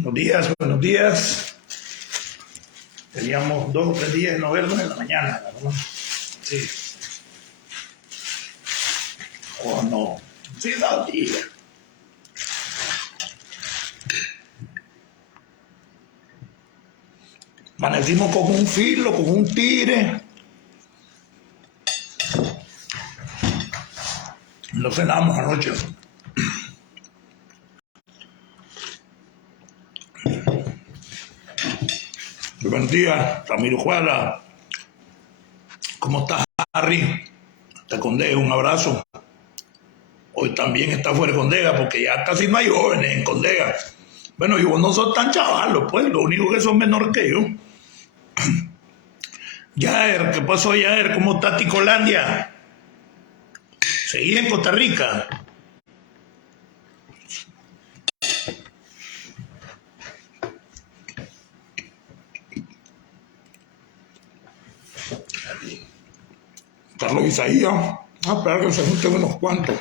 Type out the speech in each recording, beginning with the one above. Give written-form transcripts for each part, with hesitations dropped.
Buenos días, buenos días. Teníamos 2 o 3 días de no vernos en la mañana, ¿verdad? Sí. Oh, no. Sí, 2 días. Amanecimos con un filo, con un tire. No cenamos anoche. Buenos días, Ramiro Juala. ¿Cómo estás, Harry? Te condeo, un abrazo. Hoy también está fuera de Condega porque ya casi no hay jóvenes en Condega. Bueno, y vos no sos tan chavalos, pues, lo único que son menor que yo. Yaer, ¿qué pasó, Yaer? ¿Cómo está Ticolandia? Seguí en Costa Rica. Carlos Isaías. Espera que se junten unos cuantos.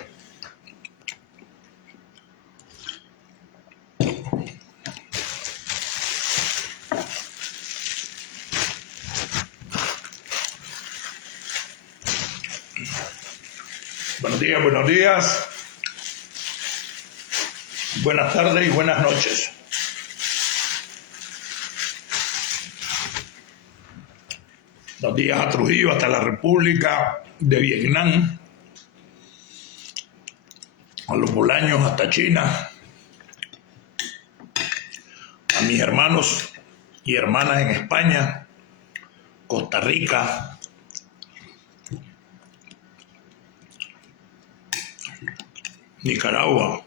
Buenos días, buenos días. Buenas tardes y buenas noches. Buenos días a Trujillo, hasta la República de Vietnam. A los Bolaños, hasta China. A mis hermanos y hermanas en España, Costa Rica, Nicaragua.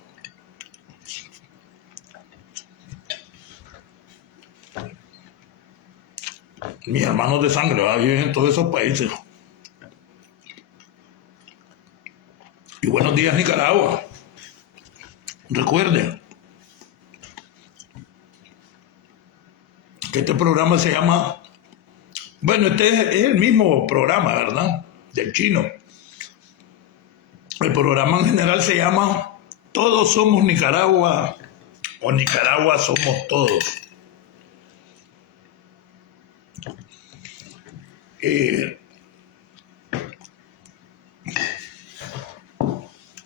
Mis hermanos de sangre, ¿verdad? Viven en todos esos países. Y buenos días, Nicaragua. Recuerden que este programa se llama... Bueno, este es el mismo programa, ¿verdad? Del chino. El programa en general se llama Todos somos Nicaragua o Nicaragua somos todos.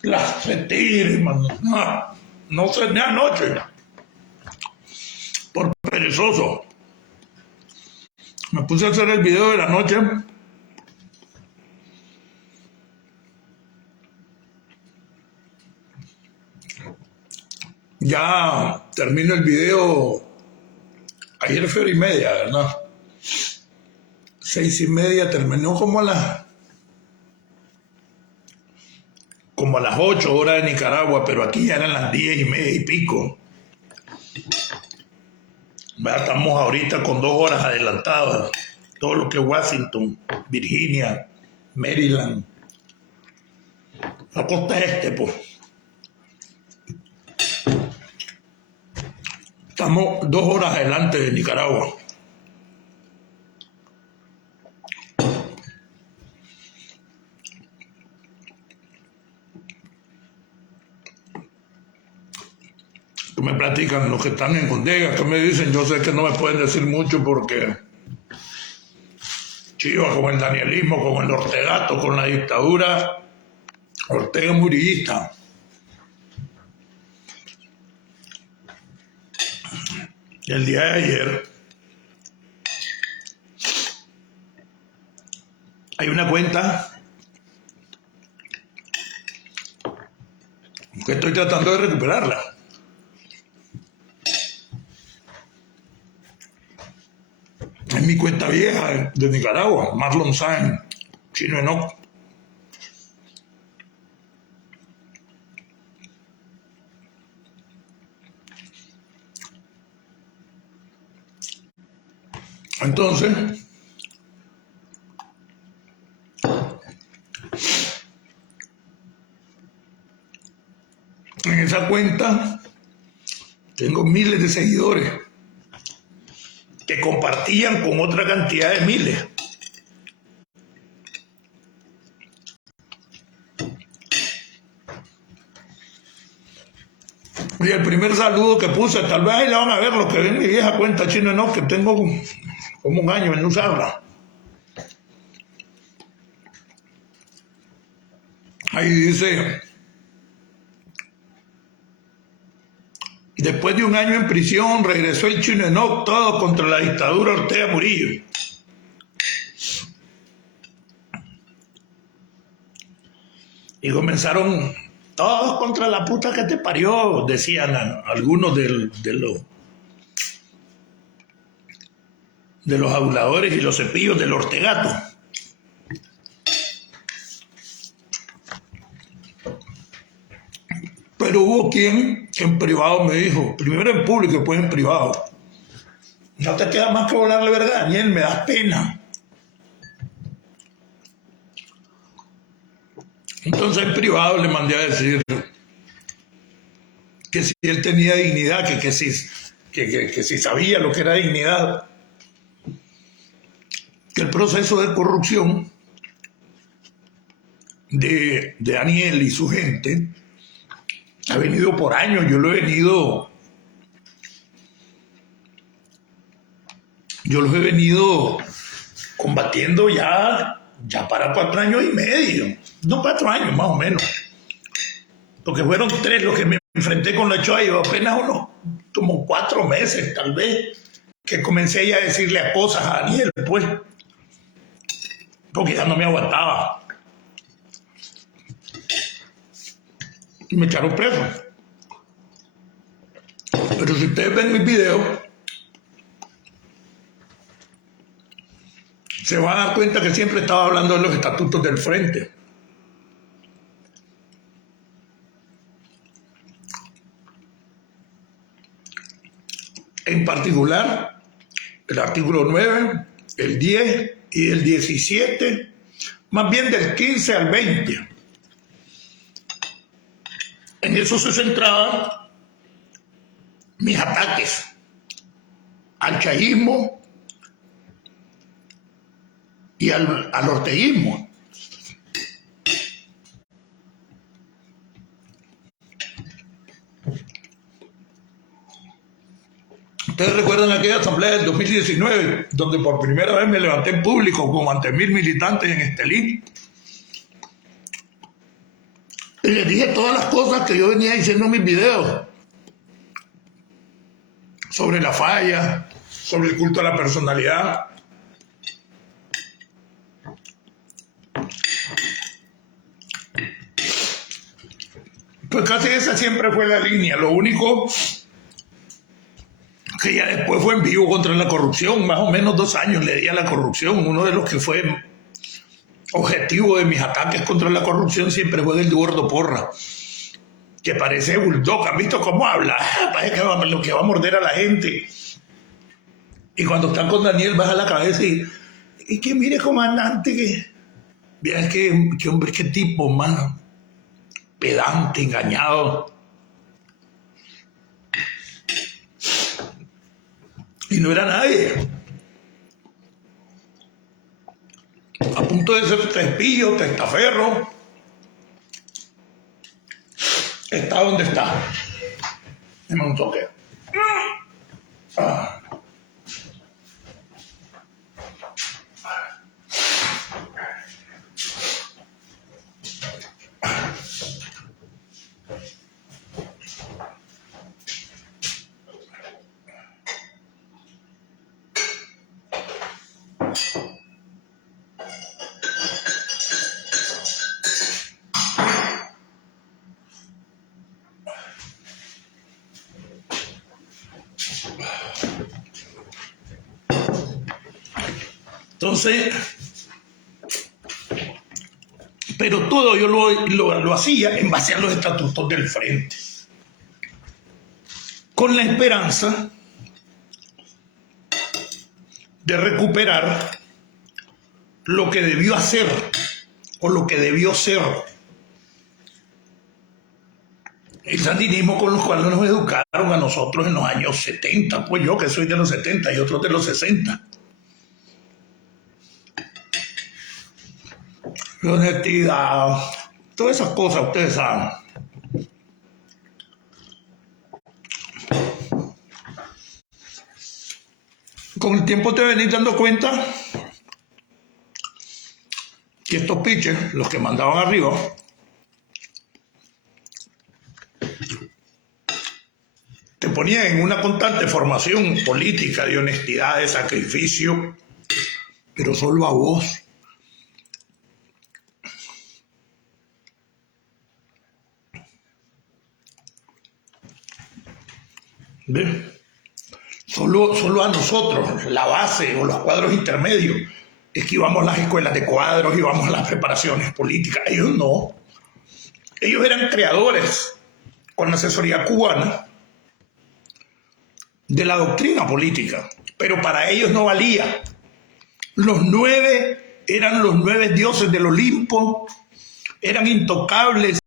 Las retires, mano. No cené anoche. Por perezoso. Me puse a hacer el video de la noche. Ya termino el video. Ayer fue 1:30, ¿verdad? 6:30, terminó como a las 8 horas de Nicaragua, pero aquí ya eran las 10:30 y pico. Ya estamos ahorita con 2 horas adelantadas. Todo lo que es Washington, Virginia, Maryland, la costa este, pues. Estamos 2 horas adelante de Nicaragua. Que me platican los que están en Condega, que me dicen, yo sé que no me pueden decir mucho porque Chiva con el danielismo, con el ortegato, con la dictadura, Ortega es murillista. El día de ayer hay una cuenta que estoy tratando de recuperarla. Es mi cuenta vieja de Nicaragua, Marlon Sáenz, Chino Enoch. Entonces, en esa cuenta tengo miles de seguidores que compartían con otra cantidad de miles. Y el primer saludo que puse, tal vez ahí le van a ver los que ven mi vieja cuenta Chino Enoch, que tengo como un año en no usarla. Ahí dice, después de un año en prisión, regresó el Chino Enoch, todo contra la dictadura Ortega Murillo. Y comenzaron todos contra la puta que te parió, decían algunos de los aduladores y los cepillos del Ortegato. Pero hubo quien en privado me dijo, primero en público y después en privado, no te queda más que volar la verdad, Daniel, me das pena. Entonces en privado le mandé a decir que si él tenía dignidad, que si sabía lo que era dignidad, que el proceso de corrupción de Daniel y su gente ha venido por años. Yo los he venido combatiendo ya para 4 años y medio, no 4 años más o menos, porque fueron 3 los que me enfrenté con la Choa, y apenas como 4 meses tal vez, que comencé ya a decirle cosas a Daniel, pues, porque ya no me aguantaba. Y me echaron preso. Pero si ustedes ven mis videos, se van a dar cuenta que siempre estaba hablando de los estatutos del frente. En particular, el artículo 9, el 10 y el 17, más bien del 15 al 20. En eso se centraban mis ataques al chavismo y al orteguismo. Ustedes recuerdan aquella asamblea del 2019, donde por primera vez me levanté en público como ante 1000 militantes en Estelí. Y les dije todas las cosas que yo venía diciendo en mis videos. Sobre la falla, sobre el culto a la personalidad. Pues casi esa siempre fue la línea. Lo único que ya después fue en vivo contra la corrupción. Más o menos 2 años le di a la corrupción. Uno de los que fue objetivo de mis ataques contra la corrupción siempre fue el de Gordo Porra, que parece bulldog. ¿Han visto cómo habla? Parece lo que va a morder a la gente. Y cuando están con Daniel baja la cabeza y que mire, comandante, que vean qué hombre, qué tipo más pedante, engañado. Y no era nadie. A punto de ser trespillo, testaferro. Está donde está. Deme un toque. Ah. Entonces, pero todo yo lo hacía en base a los estatutos del frente, con la esperanza de recuperar lo que debió hacer o lo que debió ser el sandinismo, con los cuales nos educaron a nosotros en los años 70, pues yo que soy de los 70 y otros de los 60. La honestidad, todas esas cosas ustedes saben. con el tiempo te venís dando cuenta que estos piches, los que mandaban arriba, te ponían en una constante formación política de honestidad, de sacrificio, pero solo a vos. ¿Ves? Solo a nosotros, la base o los cuadros intermedios, es que íbamos a las escuelas de cuadros, íbamos a las preparaciones políticas. Ellos no. Ellos eran creadores, con la asesoría cubana, de la doctrina política, pero para ellos no valía. Los 9 eran los 9 dioses del Olimpo, eran intocables,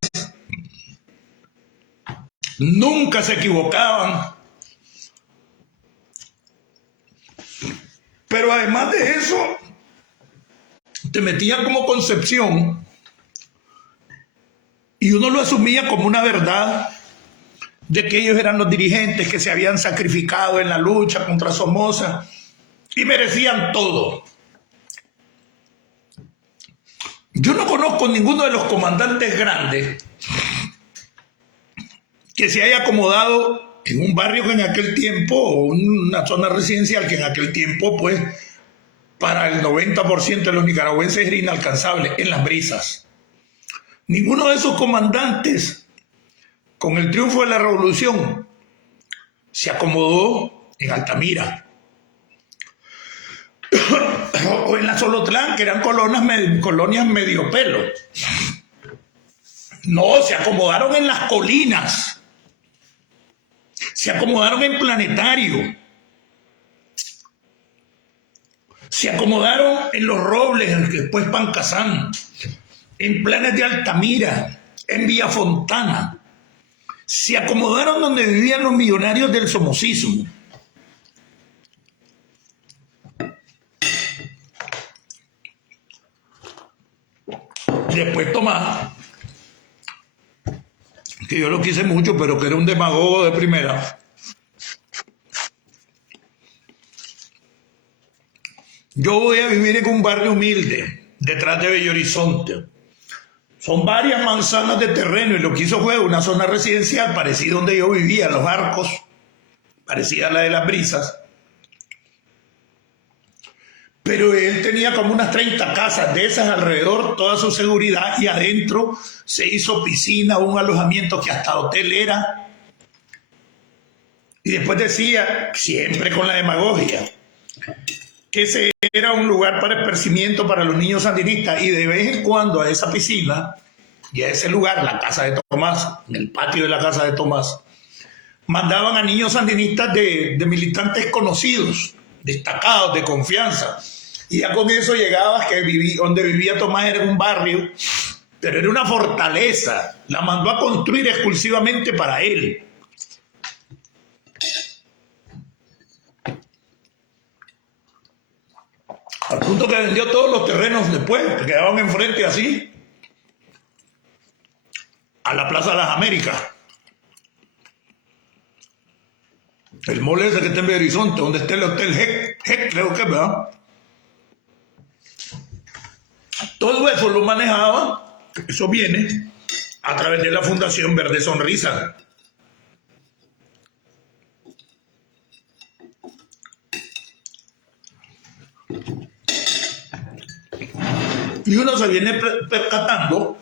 nunca se equivocaban. Pero además de eso, te metían como concepción y uno lo asumía como una verdad de que ellos eran los dirigentes que se habían sacrificado en la lucha contra Somoza y merecían todo. Yo no conozco ninguno de los comandantes grandes que se haya acomodado en un barrio que en aquel tiempo, o una zona residencial que en aquel tiempo, pues, para el 90% de los nicaragüenses era inalcanzable, en Las Brisas. Ninguno de esos comandantes, con el triunfo de la revolución, se acomodó en Altamira o en la Solotlán, que eran colonias medio pelo. No, se acomodaron en las colinas. Se acomodaron en Planetario, se acomodaron en Los Robles, después Pancasán, en Planes de Altamira, en Villafontana, se acomodaron donde vivían los millonarios del somocismo. Después Tomás, que yo lo quise mucho, pero que era un demagogo de primera. Yo voy a vivir en un barrio humilde, detrás de Bello Horizonte. Son varias manzanas de terreno y lo que hizo fue una zona residencial parecida donde yo vivía, Los Arcos, parecida a la de Las Brisas. Pero él tenía como unas 30 casas de esas alrededor, toda su seguridad, y adentro se hizo piscina, un alojamiento que hasta hotel era. Y después decía, siempre con la demagogia, que ese era un lugar para esparcimiento para los niños sandinistas, y de vez en cuando a esa piscina y a ese lugar, la casa de Tomás, en el patio de la casa de Tomás, mandaban a niños sandinistas de militantes conocidos, destacados, de confianza. Y ya con eso llegabas que donde vivía Tomás era un barrio, pero era una fortaleza. La mandó a construir exclusivamente para él. Al punto que vendió todos los terrenos después, que quedaban enfrente así, a la Plaza de las Américas. El mole ese que está en Belo Horizonte, donde está el Hotel Heck, creo que es, ¿verdad? Todo eso lo manejaba, eso viene a través de la Fundación Verde Sonrisa. Y uno se viene percatando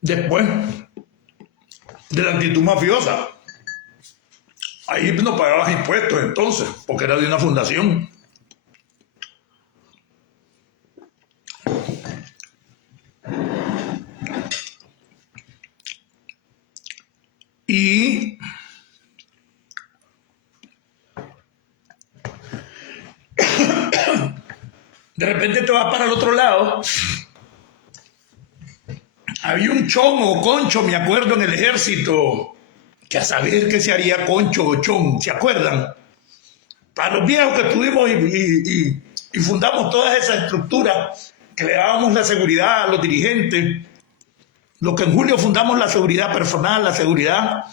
después de la actitud mafiosa. Ahí no pagabas impuestos entonces, porque era de una fundación. Y de repente te vas para el otro lado. Había un chon o concho, me acuerdo, en el ejército, que a saber qué se haría concho o chon, ¿se acuerdan? Para los viejos que estuvimos y fundamos todas esas estructuras, que le dábamos la seguridad a los dirigentes, Los que en julio fundamos la seguridad personal, la seguridad,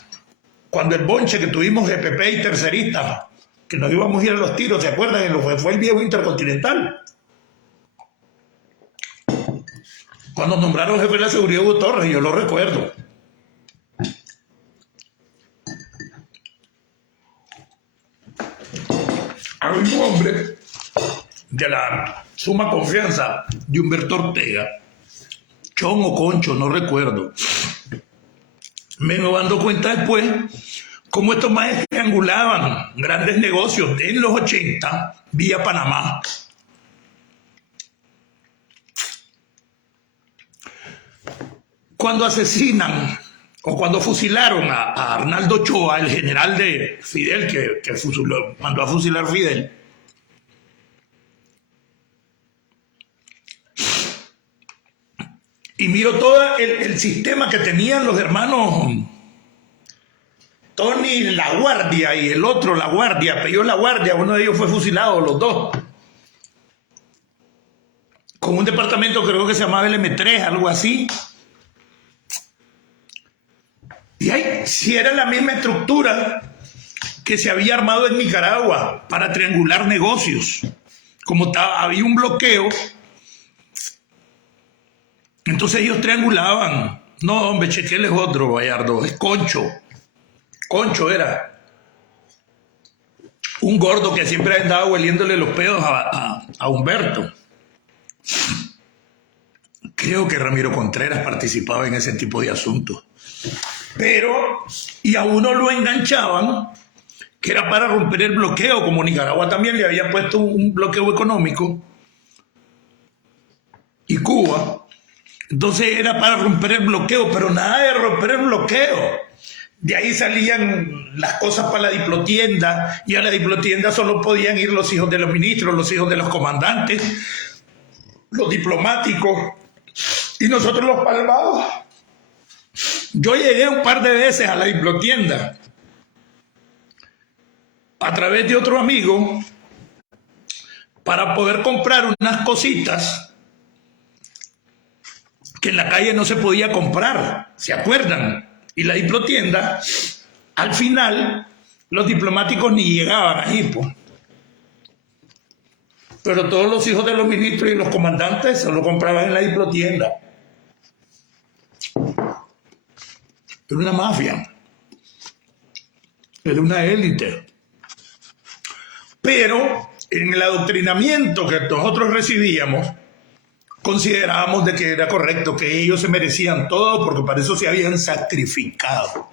cuando el bonche que tuvimos de PP y tercerista, que nos íbamos a ir a los tiros, ¿se acuerdan? Fue el viejo Intercontinental. Cuando nombraron jefe de la seguridad Hugo Torres, yo lo recuerdo. Hay un hombre de la suma confianza de Humberto Ortega, Chon o Concho, no recuerdo. Me vengo dando cuenta después cómo estos maestros triangulaban grandes negocios en los 80 vía Panamá. Cuando asesinan o cuando fusilaron a Arnaldo Ochoa, el general de Fidel, que mandó a fusilar a Fidel, y miro todo el sistema que tenían los hermanos Tony La Guardia y el otro La Guardia, apellido La Guardia, uno de ellos fue fusilado, los dos, con un departamento creo que se llamaba el M3, algo así. Y ahí, si era la misma estructura que se había armado en Nicaragua para triangular negocios, como había un bloqueo, entonces ellos triangulaban. No, hombre, Chequel es otro, Bayardo, es Concho. Concho era un gordo que siempre andaba hueliéndole los pedos a Humberto. Creo que Ramiro Contreras participaba en ese tipo de asuntos. Pero, y a uno lo enganchaban, que era para romper el bloqueo, como Nicaragua también le había puesto un bloqueo económico, y Cuba. Entonces era para romper el bloqueo, pero nada de romper el bloqueo. De ahí salían las cosas para la diplotienda, y a la diplotienda solo podían ir los hijos de los ministros, los hijos de los comandantes, los diplomáticos, y nosotros los palmados. Yo llegué un par de veces a la diplotienda a través de otro amigo para poder comprar unas cositas que en la calle no se podía comprar, ¿se acuerdan? Y la diplotienda, al final, los diplomáticos ni llegaban ahí, pues. Pero todos los hijos de los ministros y los comandantes se lo compraban en la diplotienda. Era una mafia, era una élite. Pero en el adoctrinamiento que nosotros recibíamos, considerábamos de que era correcto, que ellos se merecían todo porque para eso se habían sacrificado.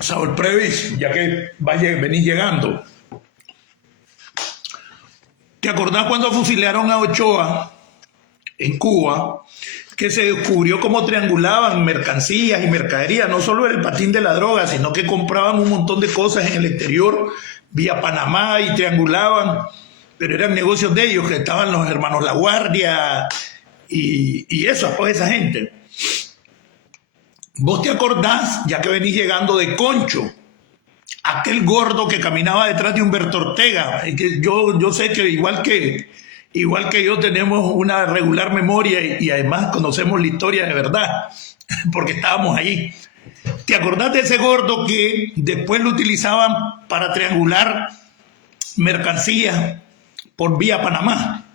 Saúl Previs, ya que venís llegando, ¿te acordás cuando fusilaron a Ochoa en Cuba? Que se descubrió cómo triangulaban mercancías y mercaderías, no solo el patín de la droga, sino que compraban un montón de cosas en el exterior vía Panamá y triangulaban, pero eran negocios de ellos, que estaban los hermanos La Guardia y eso, pues esa gente. ¿Vos te acordás, ya que venís llegando, de Concho? Aquel gordo que caminaba detrás de Humberto Ortega. Que yo sé que igual que yo tenemos una regular memoria y además conocemos la historia de verdad, porque estábamos ahí. ¿Te acordás de ese gordo que después lo utilizaban para triangular mercancías por vía Panamá?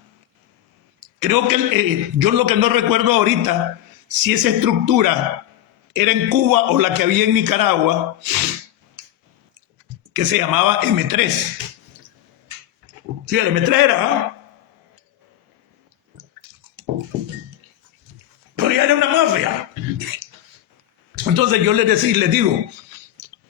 Creo que yo lo que no recuerdo ahorita, si esa estructura era en Cuba o la que había en Nicaragua, que se llamaba M3. Sí, el M3 era, pero ya era una mafia. Entonces yo les digo,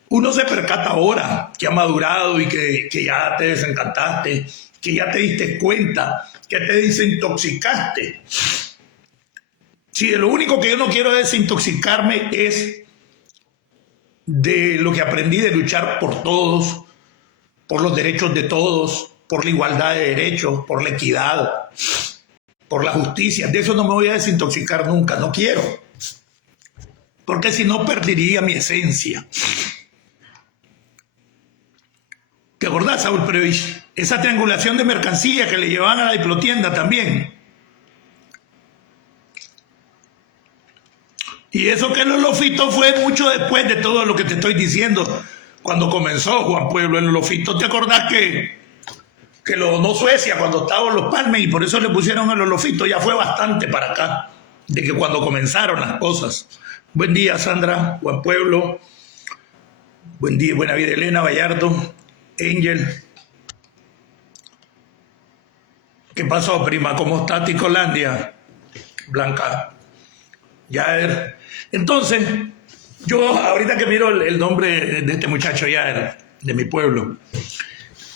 uno se percata ahora que ha madurado y que ya te desencantaste, que ya te diste cuenta, que te desintoxicaste. Sí, lo único que yo no quiero desintoxicarme es de lo que aprendí de luchar por todos, por los derechos de todos, por la igualdad de derechos, por la equidad, por la justicia. De eso no me voy a desintoxicar nunca, no quiero. Porque si no perdería mi esencia. ¿Te acordás, Saúl Previs? esa triangulación de mercancía que le llevaban a la diplotienda también. Y eso que el Olofito fue mucho después de todo lo que te estoy diciendo. Cuando comenzó Juan Pueblo, el Olofito, ¿te acordás que lo donó Suecia cuando estaban los Palmes y por eso le pusieron el Olofito? Ya fue bastante para acá, de que cuando comenzaron las cosas. Buen día, Sandra, Juan Pueblo. Buen día, buena vida, Elena Vallardo, Angel. ¿Qué pasó, prima? ¿Cómo está Ticolandia? Blanca. Yaer. Entonces, yo ahorita que miro el nombre de este muchacho Yaer, de mi pueblo,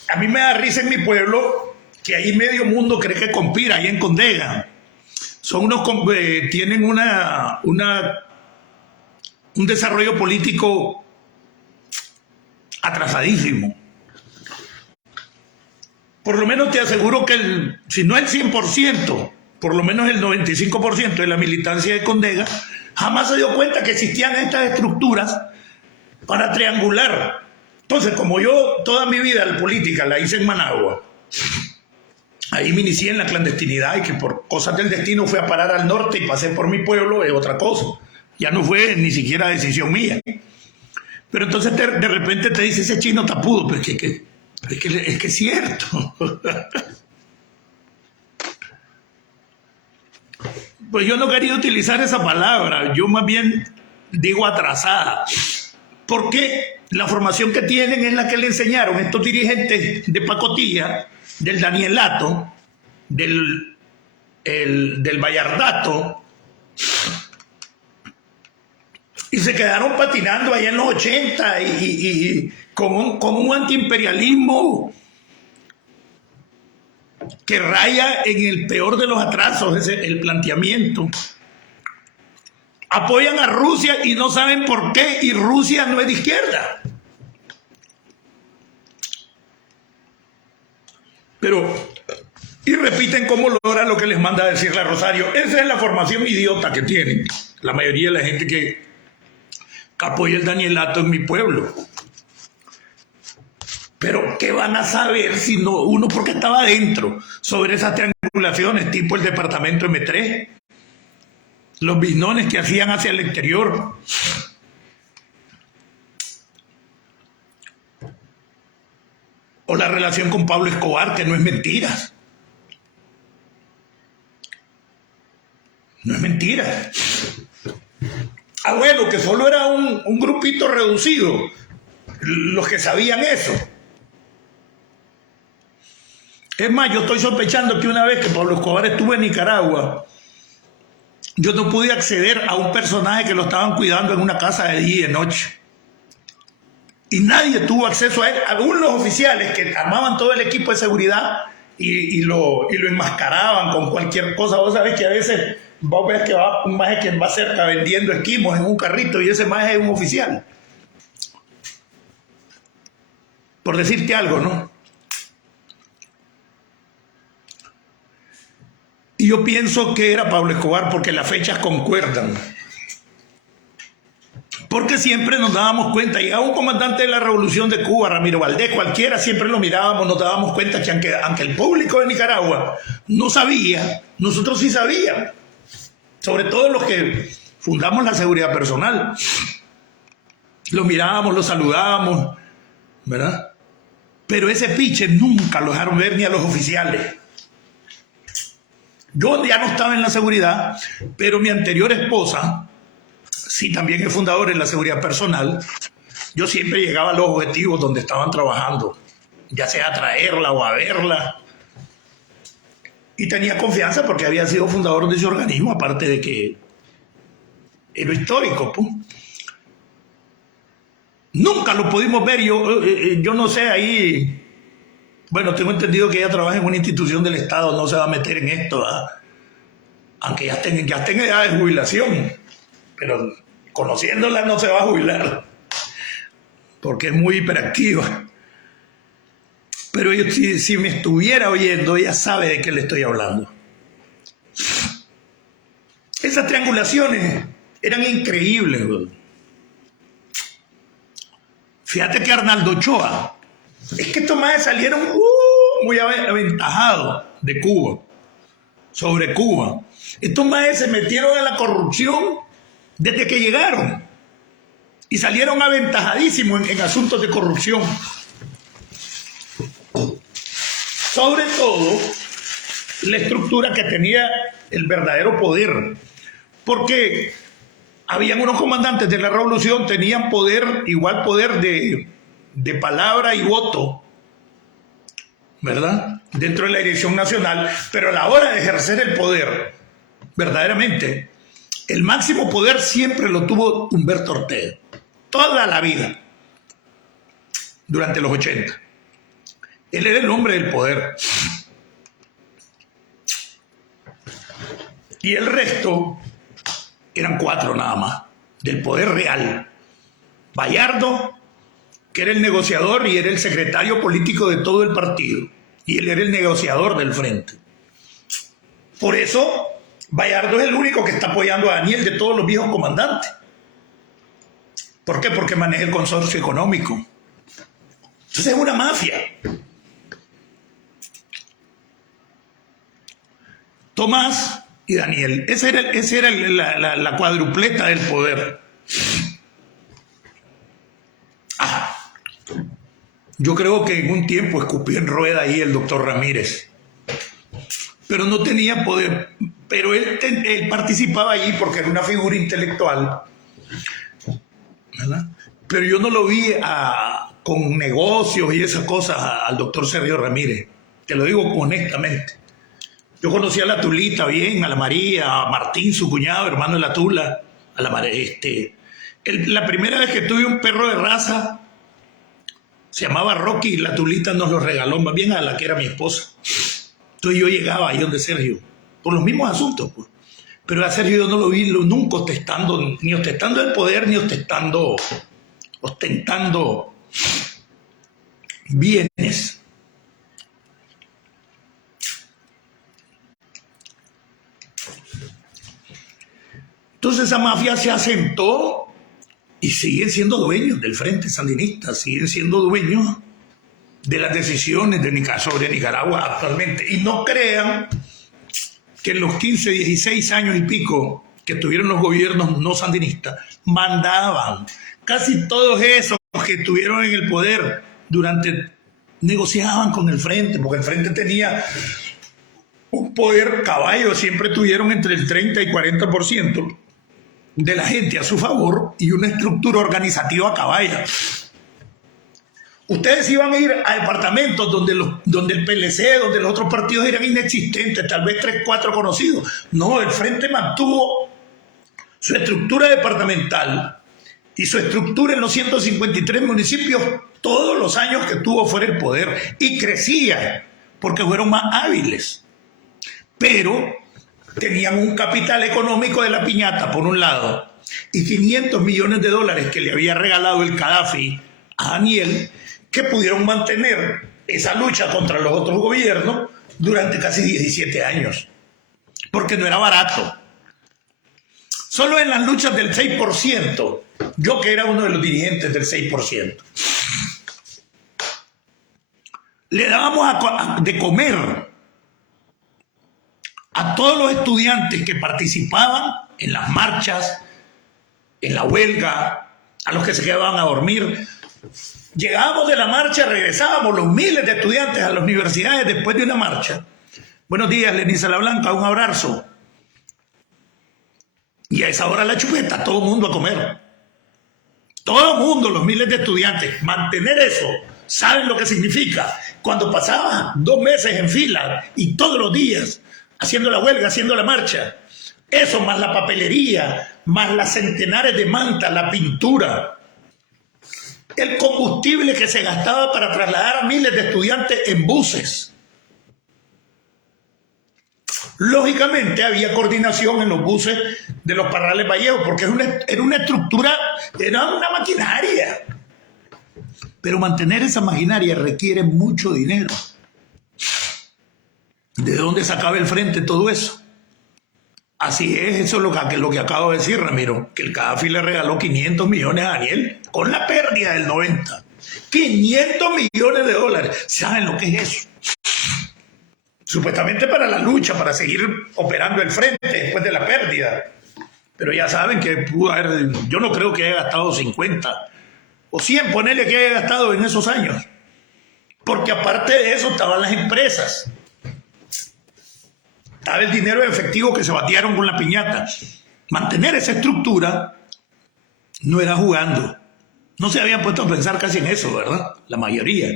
a mí me da risa en mi pueblo que ahí medio mundo cree que conspira, ahí en Condega. Son unos, tienen un desarrollo político atrasadísimo. Por lo menos te aseguro que si no el 100%, por lo menos el 95% de la militancia de Condega jamás se dio cuenta que existían estas estructuras para triangular. Entonces, como yo toda mi vida la política la hice en Managua, ahí me inicié en la clandestinidad y que por cosas del destino fui a parar al norte y pasé por mi pueblo, es otra cosa. Ya no fue ni siquiera decisión mía. Pero entonces de repente te dice ese chino tapudo, pues es que es cierto. Pues yo no quería utilizar esa palabra, yo más bien digo atrasada. Porque la formación que tienen es la que le enseñaron estos dirigentes de pacotilla, del Danielato, del Vallardato, y se quedaron patinando allá en los 80 y con un antiimperialismo que raya en el peor de los atrasos, es el planteamiento. Apoyan a Rusia y no saben por qué, y Rusia no es de izquierda. Y repiten cómo logra lo que les manda a decir la Rosario. Esa es la formación idiota que tienen la mayoría de la gente que apoya el Danielato en mi pueblo. Pero ¿qué van a saber si no uno porque estaba adentro sobre esas triangulaciones tipo el departamento M3? Los bisnones que hacían hacia el exterior. O la relación con Pablo Escobar, que no es mentira. No es mentira. Ah, bueno, que solo era un grupito reducido los que sabían eso. Es más, yo estoy sospechando que una vez que Pablo Escobar estuvo en Nicaragua, yo no pude acceder a un personaje que lo estaban cuidando en una casa de día y de noche. Y nadie tuvo acceso a él. Algunos los oficiales que armaban todo el equipo de seguridad y lo enmascaraban con cualquier cosa. Vos sabés que a veces vos ves que va un maje que va cerca vendiendo esquimos en un carrito y ese maje es un oficial. Por decirte algo, ¿no? Y yo pienso que era Pablo Escobar porque las fechas concuerdan. Porque siempre nos dábamos cuenta, y a un comandante de la Revolución de Cuba, Ramiro Valdés, cualquiera, siempre lo mirábamos, nos dábamos cuenta que aunque el público de Nicaragua no sabía, nosotros sí sabíamos. Sobre todo los que fundamos la seguridad personal. Los mirábamos, los saludábamos, ¿verdad? Pero ese piche nunca lo dejaron ver ni a los oficiales. Yo ya no estaba en la seguridad, pero mi anterior esposa, sí, también es fundadora en la seguridad personal. Yo siempre llegaba a los objetivos donde estaban trabajando, ya sea a traerla o a verla. Y tenía confianza porque había sido fundador de ese organismo, aparte de que era histórico. Pues. Nunca lo pudimos ver. Yo no sé ahí. Bueno, tengo entendido que ella trabaja en una institución del Estado, no se va a meter en esto, ¿verdad? Aunque ya esté en edad de jubilación. Pero conociéndola no se va a jubilar, porque es muy hiperactiva. Pero si me estuviera oyendo, ella sabe de qué le estoy hablando. Esas triangulaciones eran increíbles. Bro. Fíjate que Arnaldo Ochoa, es que estos más salieron muy aventajado de Cuba, sobre Cuba. Estos maes se metieron a la corrupción desde que llegaron y salieron aventajadísimos en asuntos de corrupción. Sobre todo la estructura que tenía el verdadero poder, porque habían unos comandantes de la revolución, tenían poder, igual poder de palabra y voto, ¿verdad? Dentro de la dirección nacional, pero a la hora de ejercer el poder, verdaderamente, el máximo poder siempre lo tuvo Humberto Ortega, toda la vida, durante los 80. Él era el hombre del poder. Y el resto eran 4 nada más, del poder real. Bayardo, que era el negociador y era el secretario político de todo el partido. Y él era el negociador del frente. Por eso, Bayardo es el único que está apoyando a Daniel de todos los viejos comandantes. ¿Por qué? Porque maneja el consorcio económico. Entonces es una mafia. Tomás y Daniel, esa era la cuadrupleta del poder. Yo creo que en un tiempo escupió en rueda ahí el doctor Ramírez, pero no tenía poder. Pero él participaba allí porque era una figura intelectual, ¿verdad? Pero yo no lo vi con negocios y esas cosas al doctor Sergio Ramírez, te lo digo honestamente. Yo conocí a la Tulita bien, a la María, a Martín, su cuñado, hermano de la Tula, a la María. La primera vez que tuve un perro de raza, se llamaba Rocky, y la Tulita nos lo regaló, más bien a la que era mi esposa. Entonces yo llegaba ahí donde Sergio, por los mismos asuntos, pues. Pero a Sergio yo no lo vi nunca ni ostentando el poder, ni ostentando bienes. Entonces esa mafia se asentó y siguen siendo dueños del Frente Sandinista, siguen siendo dueños de las decisiones sobre Nicaragua actualmente. Y no crean que en los 15, 16 años y pico que tuvieron los gobiernos no sandinistas, mandaban. Casi todos esos que estuvieron en el poder negociaban con el Frente, porque el Frente tenía un poder caballo, siempre tuvieron entre el 30 y 40% de la gente a su favor y una estructura organizativa a caballo. Ustedes iban a ir a departamentos donde el PLC, donde los otros partidos eran inexistentes, tal vez 3, 4 conocidos. No, el Frente mantuvo su estructura departamental y su estructura en los 153 municipios todos los años que tuvo fuera el poder, y crecía porque fueron más hábiles. Pero tenían un capital económico de la piñata, por un lado, y 500 millones de dólares que le había regalado el Gaddafi a Daniel, que pudieron mantener esa lucha contra los otros gobiernos durante casi 17 años, porque no era barato. Solo en las luchas del 6%, yo que era uno de los dirigentes del 6%, le dábamos de comer a todos los estudiantes que participaban en las marchas, en la huelga, a los que se quedaban a dormir. Llegábamos de la marcha, regresábamos los miles de estudiantes a las universidades después de una marcha. Buenos días, Lenín Salablanca, un abrazo. Y a esa hora la chupeta, todo el mundo a comer. Todo el mundo, los miles de estudiantes. Mantener eso, ¿saben lo que significa? Cuando pasaban 2 meses en fila y todos los días haciendo la huelga, haciendo la marcha, eso más la papelería, más las centenares de mantas, la pintura, el combustible que se gastaba para trasladar a miles de estudiantes en buses. Lógicamente había coordinación en los buses de los Parrales Vallejo, porque era una estructura, era una maquinaria. Pero mantener esa maquinaria requiere mucho dinero. ¿De dónde sacaba el Frente todo eso? Así es, eso es lo que acabo de decir, Ramiro, que el Gaddafi le regaló 500 millones a Daniel con la pérdida del 90. 500 millones de dólares. ¿Saben lo que es eso? supuestamente para la lucha, para seguir operando el frente después de la pérdida. Pero ya saben que pudo haber, yo no creo que haya gastado 50 o 100, ponele que haya gastado en esos años. Porque aparte de eso estaban las empresas. Estaba el dinero efectivo que se batearon con la piñata. Mantener esa estructura no era jugando. No se habían puesto a pensar casi en eso, ¿verdad? La mayoría.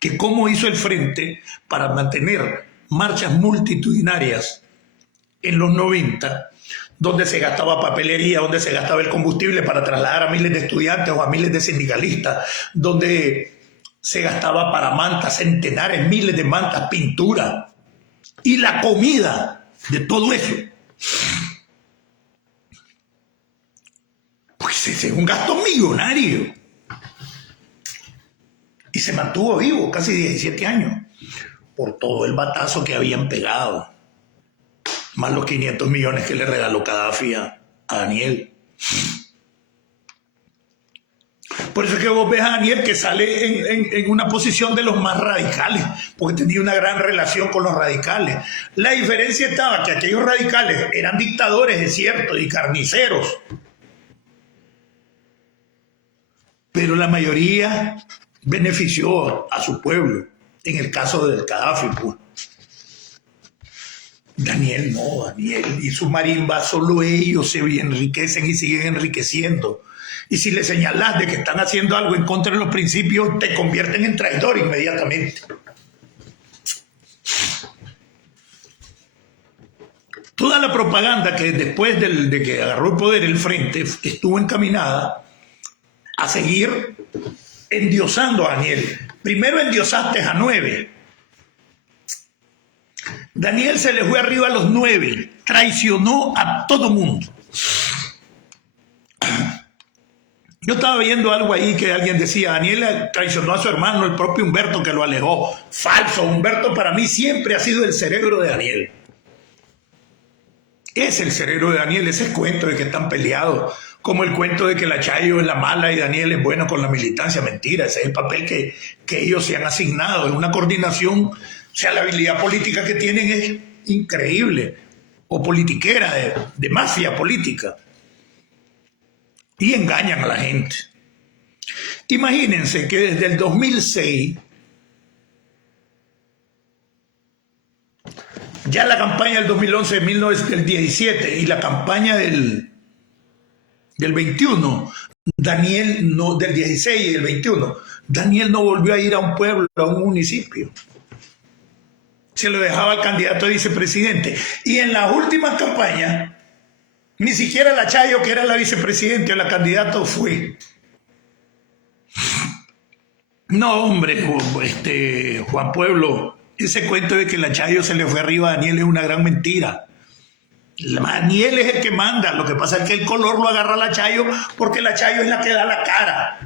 Que cómo hizo el frente para mantener marchas multitudinarias en los 90, donde se gastaba papelería, donde se gastaba el combustible para trasladar a miles de estudiantes o a miles de sindicalistas, donde se gastaba para mantas, centenares, miles de mantas, pintura y la comida de todo eso. Pues ese es un gasto millonario. Y se mantuvo vivo casi 17 años por todo el batazo que habían pegado, más los 500 millones que le regaló Gaddafi a Daniel. Por eso es que vos ves a Daniel que sale en una posición de los más radicales, porque tenía una gran relación con los radicales. La diferencia estaba que aquellos radicales eran dictadores, es cierto, y carniceros, pero la mayoría benefició a su pueblo. En el caso del Gaddafi, pues. Daniel no, Daniel y su marimba, solo ellos se enriquecen y siguen enriqueciendo. Y si le señalas de que están haciendo algo en contra de los principios, te convierten en traidor inmediatamente. Toda la propaganda que después de que agarró el poder el frente estuvo encaminada a seguir endiosando a Daniel. Primero endiosaste a 9. Daniel se le fue arriba a los 9, traicionó a todo mundo. Yo estaba viendo algo ahí que alguien decía, Daniel traicionó a su hermano, el propio Humberto, que lo alejó. Falso, Humberto para mí siempre ha sido el cerebro de Daniel. Es el cerebro de Daniel, ese cuento de que están peleados, como el cuento de que la Chayo es la mala y Daniel es bueno con la militancia. Mentira, ese es el papel que ellos se han asignado. Es una coordinación, o sea, la habilidad política que tienen es increíble, o politiquera, de mafia política. Y engañan a la gente. Imagínense que desde el 2006, ya la campaña del 2011, del 17 y la campaña del 21, Daniel no, del 16 y el 21, Daniel no volvió a ir a un pueblo, a un municipio. Se lo dejaba al candidato a vicepresidente. Y en las últimas campañas, ni siquiera la Chayo, que era la vicepresidenta o la candidata, fue. No, hombre, Juan Pueblo, ese cuento de que la Chayo se le fue arriba a Daniel es una gran mentira. Daniel es el que manda, lo que pasa es que el color lo agarra la Chayo porque la Chayo es la que da la cara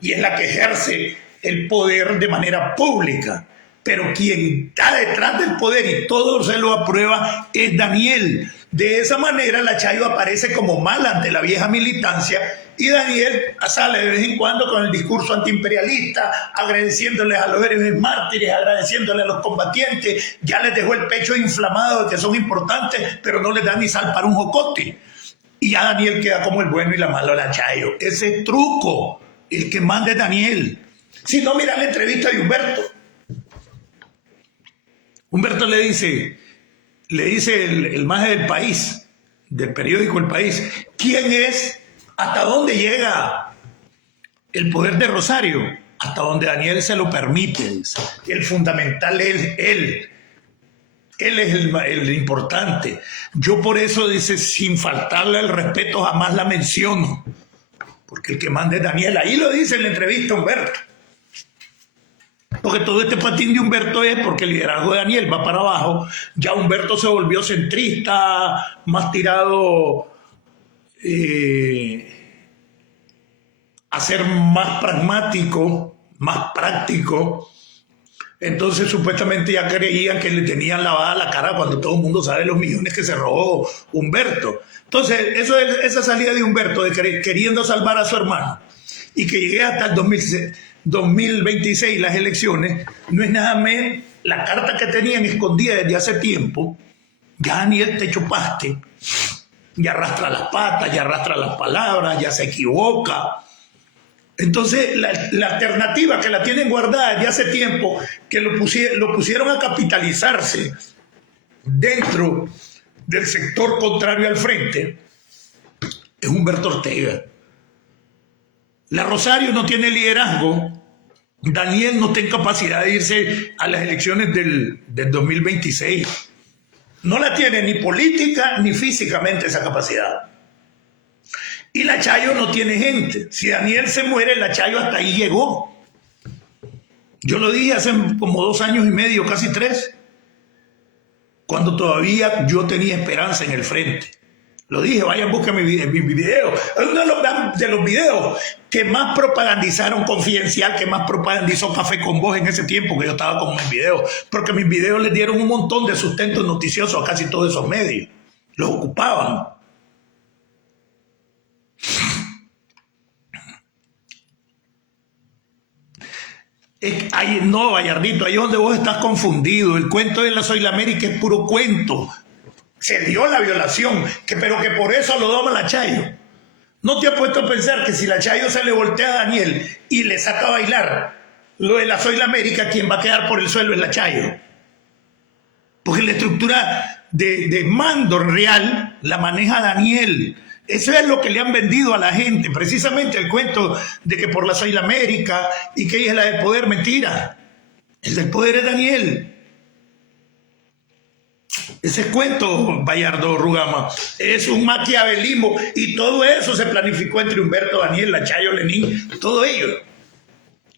y es la que ejerce el poder de manera pública. Pero quien está detrás del poder y todo se lo aprueba es Daniel. De esa manera la Chayo aparece como mala ante la vieja militancia y Daniel sale de vez en cuando con el discurso antiimperialista, agradeciéndoles a los héroes mártires, agradeciéndoles a los combatientes. Ya les dejó el pecho inflamado de que son importantes, pero no les da ni sal para un jocote. Y ya Daniel queda como el bueno y la mala la Chayo. Ese truco, el que manda es Daniel. Si no, mira la entrevista de Humberto. Humberto le dice el maje del País, del periódico El País, ¿quién es? ¿Hasta dónde llega el poder de Rosario? Hasta donde Daniel se lo permite. El fundamental es él. Él es el importante. Yo por eso, dice, sin faltarle el respeto, jamás la menciono. Porque el que manda es Daniel. Ahí lo dice en la entrevista Humberto. Porque todo este patín de Humberto es porque el liderazgo de Daniel va para abajo. Ya Humberto se volvió centrista, más tirado a ser más pragmático, más práctico. Entonces supuestamente ya creían que le tenían lavada la cara cuando todo el mundo sabe los millones que se robó Humberto. Entonces esa salida de Humberto de queriendo salvar a su hermano y que llegué hasta el 2006, 2026 las elecciones, no es nada menos la carta que tenían escondida desde hace tiempo. Ya Daniel te chupaste, ya arrastra las patas, ya arrastra las palabras, ya se equivoca. Entonces la alternativa que la tienen guardada desde hace tiempo, que lo pusieron a capitalizarse dentro del sector contrario al frente, es Humberto Ortega. La Rosario no tiene liderazgo. Daniel no tiene capacidad de irse a las elecciones del 2026. No la tiene ni política ni físicamente esa capacidad. Y la Chayo no tiene gente. Si Daniel se muere, la Chayo hasta ahí llegó. Yo lo dije hace como 2 años y medio, casi 3, cuando todavía yo tenía esperanza en el frente. Lo dije, vayan, busquen mi video. Es uno de los videos que más propagandizaron Confidencial, que más propagandizó Café con Voz en ese tiempo que yo estaba con mis videos. Porque mis videos les dieron un montón de sustento noticioso a casi todos esos medios. Los ocupaban. No, Bayardito, ahí es donde vos estás confundido. El cuento de la Soy la América es puro cuento. Se dio la violación, pero que por eso lo doma la Chayo. ¿No te has puesto a pensar que si la Chayo se le voltea a Daniel y le saca a bailar lo de la Soy la América, quien va a quedar por el suelo es la Chayo? Porque la estructura de mando real la maneja Daniel. Eso es lo que le han vendido a la gente, precisamente el cuento de que por la Soy la América y que ella es la del poder, mentira. El del poder es Daniel. Ese cuento, Bayardo Rugama, es un maquiavelismo y todo eso se planificó entre Humberto, Daniel, la Chayo, Lenín, todo ello.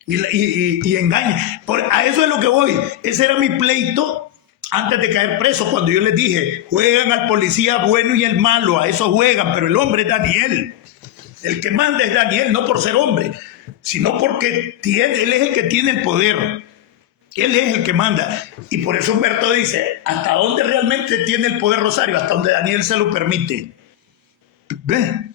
Y engaña. A eso es lo que voy. Ese era mi pleito antes de caer preso, cuando yo les dije, juegan al policía bueno y el malo, a eso juegan, pero el hombre es Daniel. El que manda es Daniel, no por ser hombre, sino porque él es el que tiene el poder. Él es el que manda. Y por eso Humberto dice, ¿hasta dónde realmente tiene el poder Rosario? Hasta donde Daniel se lo permite. ¿Ve?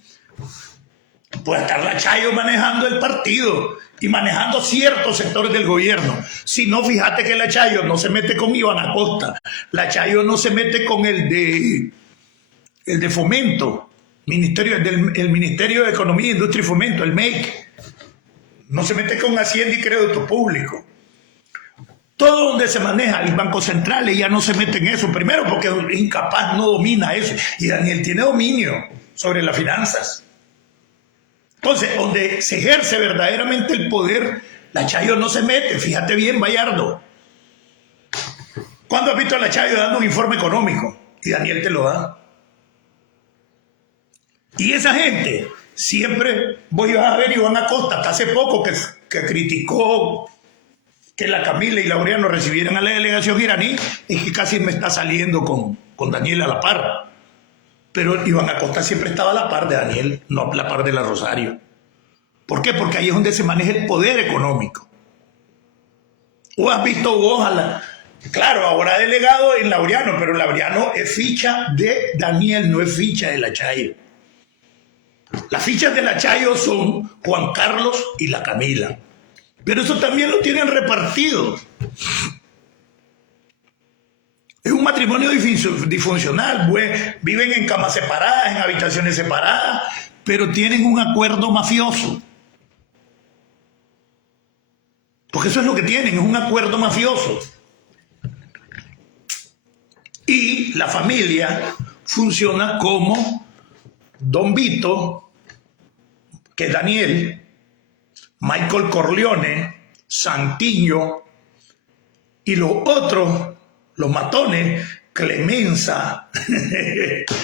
Puede estar la Chayo manejando el partido y manejando ciertos sectores del gobierno. Si no, fíjate que la Chayo no se mete con Iván Acosta. La Chayo no se mete con el de Fomento, el Ministerio de Economía, Industria y Fomento, el MEIC. No se mete con Hacienda y Crédito Público. Todo donde se maneja el Banco Central, ella no se mete en eso. Primero porque es incapaz, no domina eso. Y Daniel tiene dominio sobre las finanzas. Entonces, donde se ejerce verdaderamente el poder, la Chayo no se mete. Fíjate bien, Bayardo. ¿Cuándo has visto a la Chayo dando un informe económico? Y Daniel te lo da. Y esa gente, siempre voy a ver Iván Acosta, hasta hace poco que criticó que la Camila y Laureano recibieran a la delegación iraní, es que casi me está saliendo con Daniel a la par. Pero Iván Acosta siempre estaba a la par de Daniel, no a la par de la Rosario. ¿Por qué? Porque ahí es donde se maneja el poder económico. ¿O has visto vos claro, ahora delegado en Laureano, pero Laureano es ficha de Daniel, no es ficha de la Chayo. Las fichas de la Chayo son Juan Carlos y la Camila. Pero eso también lo tienen repartido. Es un matrimonio disfuncional, viven en camas separadas, en habitaciones separadas, pero tienen un acuerdo mafioso. Porque eso es lo que tienen, es un acuerdo mafioso. Y la familia funciona como Don Vito, que es Daniel, Michael Corleone, Santiño y los otros, los matones, Clemenza,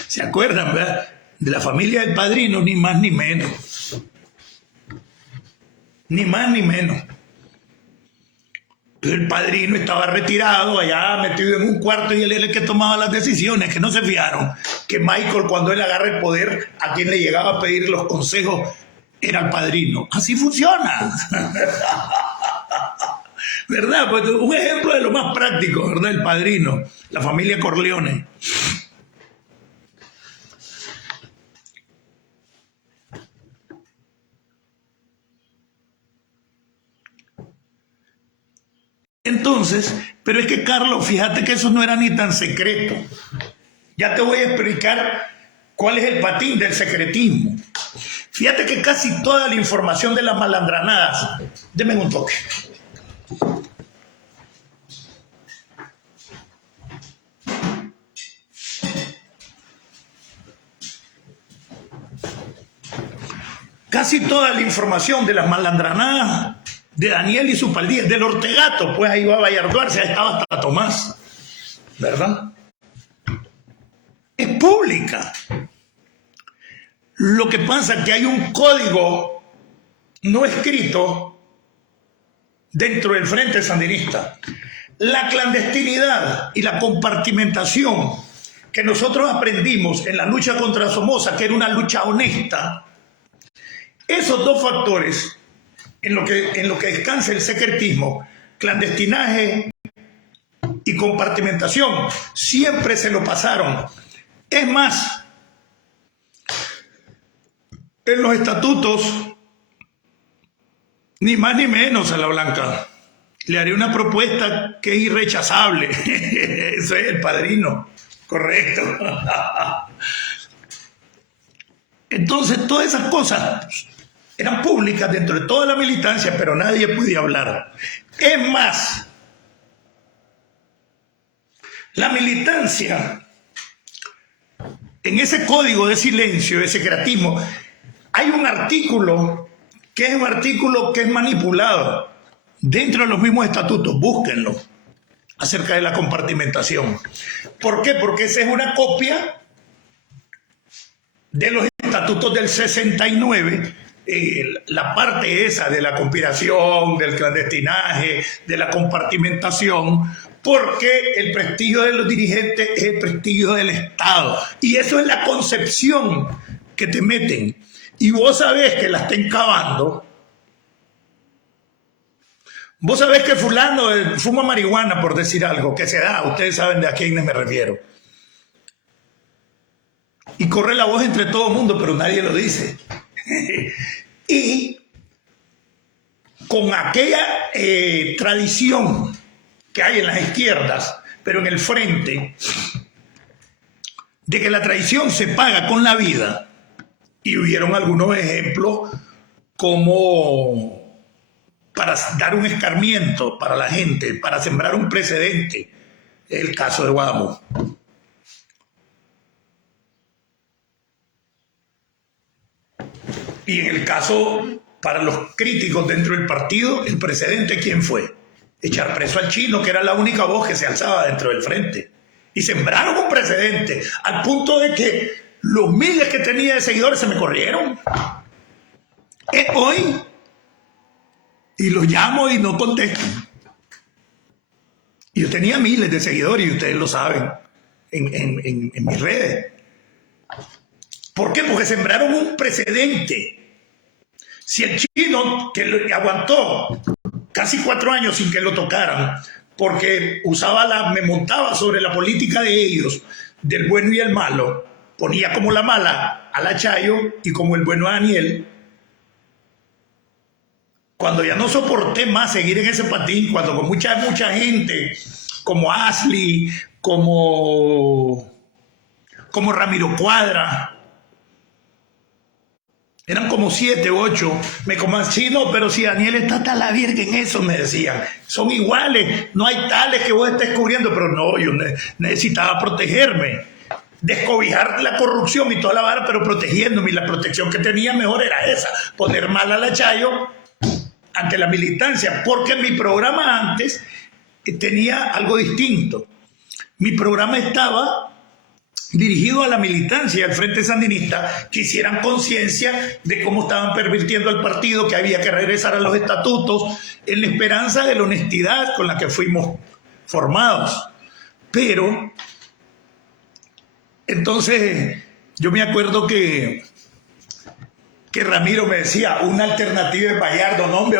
¿se acuerdan, verdad? De la familia del Padrino, ni más ni menos. Ni más ni menos. El Padrino estaba retirado, allá metido en un cuarto, y él era el que tomaba las decisiones, que no se fijaron que Michael, cuando él agarra el poder, a quien le llegaba a pedir los consejos era el Padrino. Así funciona. ¿Verdad? Pues un ejemplo de lo más práctico, ¿verdad? El Padrino, la familia Corleone. Entonces, pero es que Carlos, fíjate que eso no era ni tan secreto. Ya te voy a explicar cuál es el patín del secretismo. Fíjate que casi toda la información de las malandranadas, denme un toque. Casi toda la información de las malandranadas de Daniel y su pandilla, del Ortegato, pues ahí va a Vallarduarse, ahí estaba hasta Tomás, ¿verdad? Es pública. Lo que pasa es que hay un código no escrito dentro del Frente Sandinista. La clandestinidad y la compartimentación que nosotros aprendimos en la lucha contra Somoza, que era una lucha honesta, esos dos factores en lo que descansa el secretismo, clandestinaje y compartimentación, siempre se lo pasaron. Es más, en los estatutos, ni más ni menos a la Blanca, le haré una propuesta que es irrechazable. Eso es el padrino, correcto. Entonces, todas esas cosas eran públicas dentro de toda la militancia, pero nadie podía hablar. Es más, la militancia, en ese código de silencio, de secretismo, hay un artículo que es manipulado dentro de los mismos estatutos, búsquenlo, acerca de la compartimentación. ¿Por qué? Porque esa es una copia de los estatutos del 69, la parte esa de la conspiración, del clandestinaje, de la compartimentación, porque el prestigio de los dirigentes es el prestigio del Estado. Y eso es la concepción que te meten. Y vos sabés que la estén cavando. Vos sabés que fulano fuma marihuana, por decir algo, que se da, ustedes saben de a quiénes me refiero. Y corre la voz entre todo el mundo, pero nadie lo dice. Y con aquella tradición que hay en las izquierdas, pero en el frente, de que la traición se paga con la vida, y hubieron algunos ejemplos como para dar un escarmiento para la gente, para sembrar un precedente, el caso de Guadamón. Y en el caso, para los críticos dentro del partido, el precedente, ¿quién fue? Echar preso al Chino, que era la única voz que se alzaba dentro del frente. Y sembraron un precedente, al punto de que los miles que tenía de seguidores se me corrieron. Hoy, y los llamo y no contestan. Y yo tenía miles de seguidores, y ustedes lo saben, en mis redes. ¿Por qué? Porque sembraron un precedente. Si el Chino, que aguantó casi 4 años sin que lo tocaran, porque me montaba sobre la política de ellos, del bueno y el malo, ponía como la mala a la Chayo y como el bueno a Daniel. Cuando ya no soporté más seguir en ese patín, cuando con mucha gente, como Ashley, como Ramiro Cuadra, eran como 7 u 8. Me coman, sí, no, pero si Daniel está hasta la virgen, eso me decían. Son iguales, no hay tales que vos estés cubriendo, pero no, yo necesitaba protegerme, descobijar la corrupción y toda la vara, pero protegiéndome. Y la protección que tenía mejor era esa, poner mal a la Chayo ante la militancia, porque mi programa antes tenía algo distinto. Mi programa estaba dirigido a la militancia y al Frente Sandinista, que hicieran conciencia de cómo estaban pervirtiendo al partido, que había que regresar a los estatutos, en la esperanza de la honestidad con la que fuimos formados. Pero, entonces, yo me acuerdo que Ramiro me decía, una alternativa es Bayardo. No, hombre,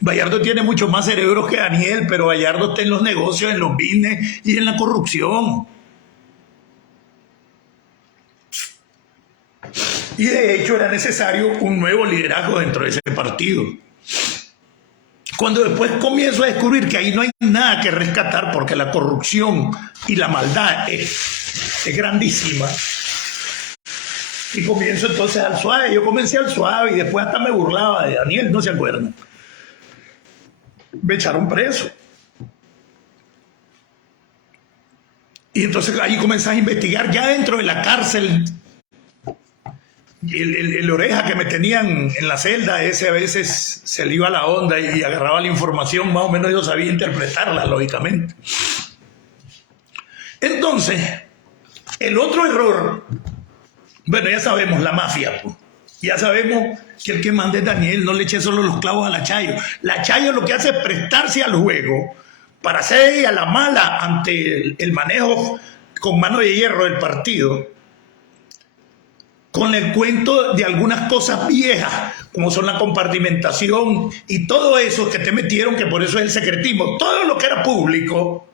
Bayardo tiene mucho más cerebro que Daniel, pero Bayardo está en los negocios, en los business y en la corrupción. Y de hecho era necesario un nuevo liderazgo dentro de ese partido. Cuando después comienzo a descubrir que ahí no hay nada que rescatar porque la corrupción y la maldad es grandísima. Y comienzo entonces al suave. Yo comencé al suave y después hasta me burlaba de Daniel, ¿no se acuerdan? Me echaron preso. Y entonces ahí comencé a investigar ya dentro de la cárcel. El oreja que me tenían en la celda, ese a veces se le iba la onda y agarraba la información, más o menos yo sabía interpretarla, lógicamente. Entonces, el otro error, bueno, ya sabemos, la mafia, pues. Ya sabemos que el que manda es Daniel, no le eche solo los clavos a la Chayo. La Chayo lo que hace es prestarse al juego para hacer ella la mala ante el manejo con mano de hierro del partido, con el cuento de algunas cosas viejas, como son la compartimentación y todo eso que te metieron, que por eso es el secretismo. Todo lo que era público,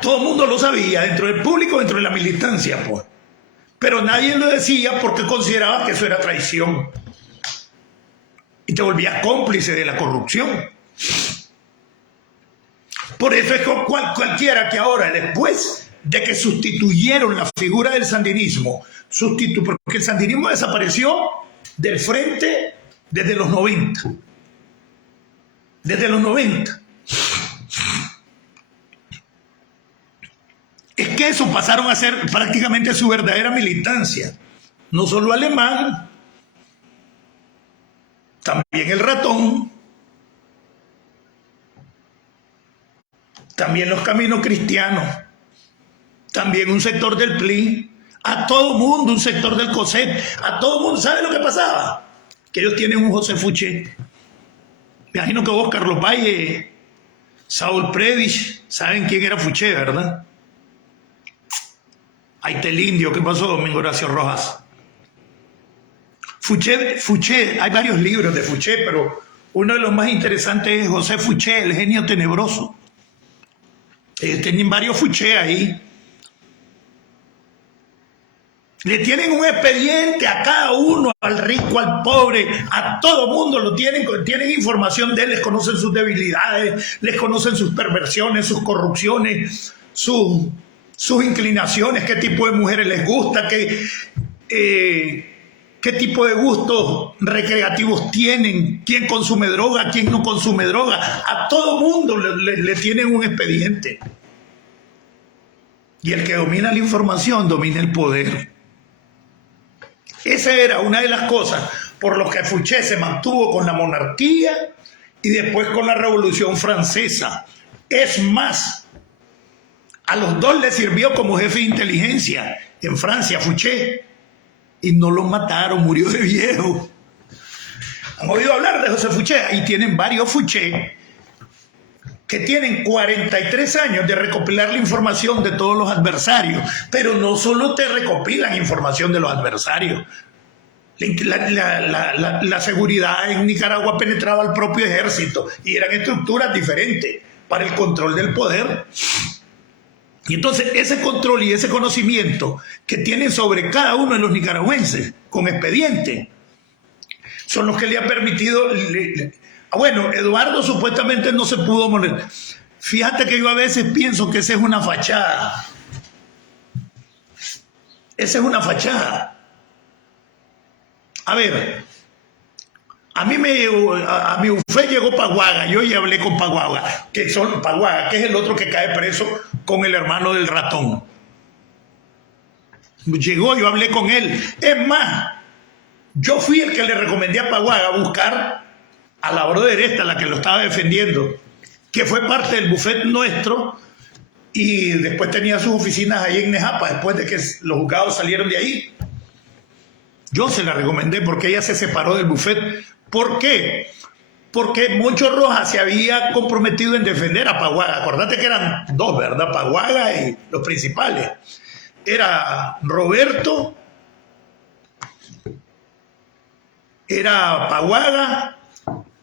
todo el mundo lo sabía, dentro del público, dentro de la militancia, pues. Pero nadie lo decía porque consideraba que eso era traición. Y te volvías cómplice de la corrupción. Por eso es que cualquiera que ahora, después de que sustituyeron la figura del sandinismo, porque el sandinismo desapareció del frente desde los 90. Desde los 90. Es que eso pasaron a ser prácticamente su verdadera militancia. No solo Alemán, también el Ratón, también los Caminos Cristianos, también un sector del PLI, a todo mundo, un sector del COSET, a todo mundo. ¿Sabe lo que pasaba? Que ellos tienen un José Fuché. Me imagino que vos, Carlos Valle, Saúl Previch, saben quién era Fuché, ¿verdad? Ahí está el indio. ¿Qué pasó, Domingo Horacio Rojas? Fuché, hay varios libros de Fuché, pero uno de los más interesantes es José Fuché, el genio tenebroso. Tienen varios Fuché ahí. Le tienen un expediente a cada uno, al rico, al pobre, a todo mundo lo tienen información de él, les conocen sus debilidades, les conocen sus perversiones, sus corrupciones, sus inclinaciones, qué tipo de mujeres les gusta, qué tipo de gustos recreativos tienen, quién consume droga, quién no consume droga. A todo mundo le tienen un expediente. Y el que domina la información domina el poder. Esa era una de las cosas por las que Fouché se mantuvo con la monarquía y después con la Revolución Francesa. Es más, a los dos les sirvió como jefe de inteligencia en Francia, Fouché, y no lo mataron, murió de viejo. ¿Han oído hablar de José Fouché? Ahí tienen varios Fouché que tienen 43 años de recopilar la información de todos los adversarios, pero no solo te recopilan información de los adversarios. La seguridad en Nicaragua penetraba al propio ejército y eran estructuras diferentes para el control del poder. Y entonces ese control y ese conocimiento que tienen sobre cada uno de los nicaragüenses con expediente son los que le han permitido... Bueno, Eduardo supuestamente no se pudo morir. Fíjate que yo a veces pienso que esa es una fachada. Esa es una fachada. A ver, a mi bufé llegó Paguaga, yo ya hablé con Paguaga, que es el otro que cae preso con el hermano del Ratón. Llegó, yo hablé con él. Es más, yo fui el que le recomendé a Paguaga buscar a la brother esta, la que lo estaba defendiendo, que fue parte del bufet nuestro y después tenía sus oficinas ahí en Nejapa, después de que los juzgados salieron de ahí. Yo se la recomendé porque ella se separó del bufet. ¿Por qué? Porque Moncho Rojas se había comprometido en defender a Paguaga. Acordate que eran dos, ¿verdad? Paguaga y los principales. Era Roberto, era Paguaga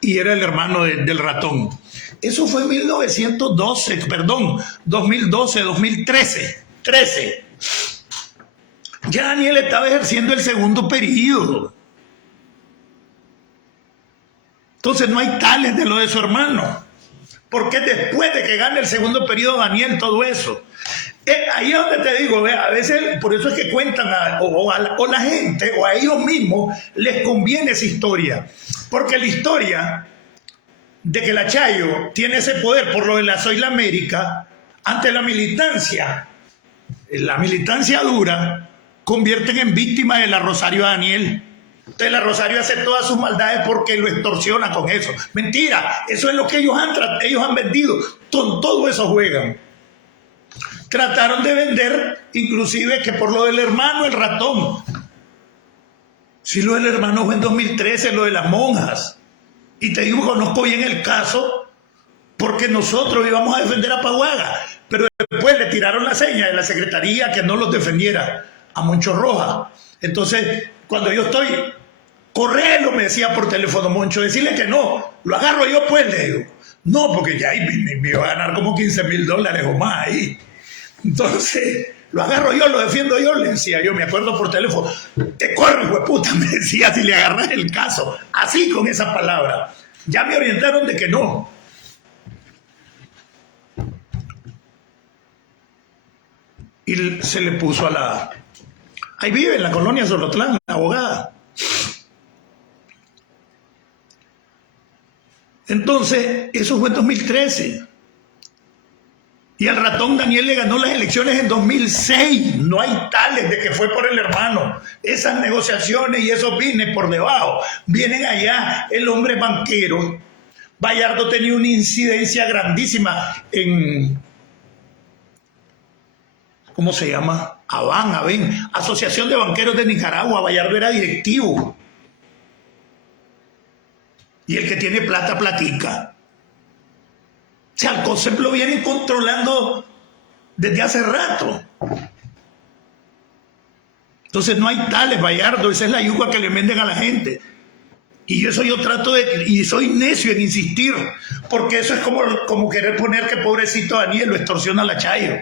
y era el hermano del Ratón. Eso fue en 2012, 2013. Ya Daniel estaba ejerciendo el segundo periodo. Entonces no hay tales de lo de su hermano. Porque después de que gane el segundo periodo Daniel, todo eso. Ahí es donde te digo, a veces por eso es que cuentan o la gente o a ellos mismos les conviene esa historia. Porque la historia de que la Chayo tiene ese poder por lo de la Soy la América, ante la militancia dura, convierten en víctima de la Rosario a Daniel. Entonces la Rosario hace todas sus maldades porque lo extorsiona con eso. Mentira, eso es lo que ellos han vendido. Con todo eso juegan. Trataron de vender, inclusive, que por lo del hermano, el ratón. Sí, lo del hermano fue en 2013, lo de las monjas. Y te digo, conozco bien el caso, porque nosotros íbamos a defender a Paguaga, pero después le tiraron la seña de la secretaría que no los defendiera a Moncho Rojas. Entonces, cuando yo estoy, correlo, me decía por teléfono Moncho, decirle que no, lo agarro yo pues, le digo. No, porque ya ahí me iba a ganar como $15,000 o más ahí. Entonces, lo agarro yo, lo defiendo yo, le decía yo, me acuerdo por teléfono, te corro, hueputa, me decía, si le agarras el caso, así con esa palabra. Ya me orientaron de que no. Y se le puso a la... Ahí vive, en la colonia Solotlán, la abogada. Entonces, eso fue en 2013. Y al ratón Daniel le ganó las elecciones en 2006. No hay tales de que fue por el hermano. Esas negociaciones y esos business por debajo vienen allá. El hombre banquero. Bayardo tenía una incidencia grandísima en... ¿Cómo se llama? ABAN, Asociación de Banqueros de Nicaragua. Bayardo era directivo. Y el que tiene plata, platica. O sea, el COSEP lo vienen controlando desde hace rato. Entonces no hay tales, Bayardo, esa es la yuca que le venden a la gente. Y eso yo trato de, y soy necio en insistir, porque eso es como querer poner que pobrecito Daniel lo extorsiona a la Chayo.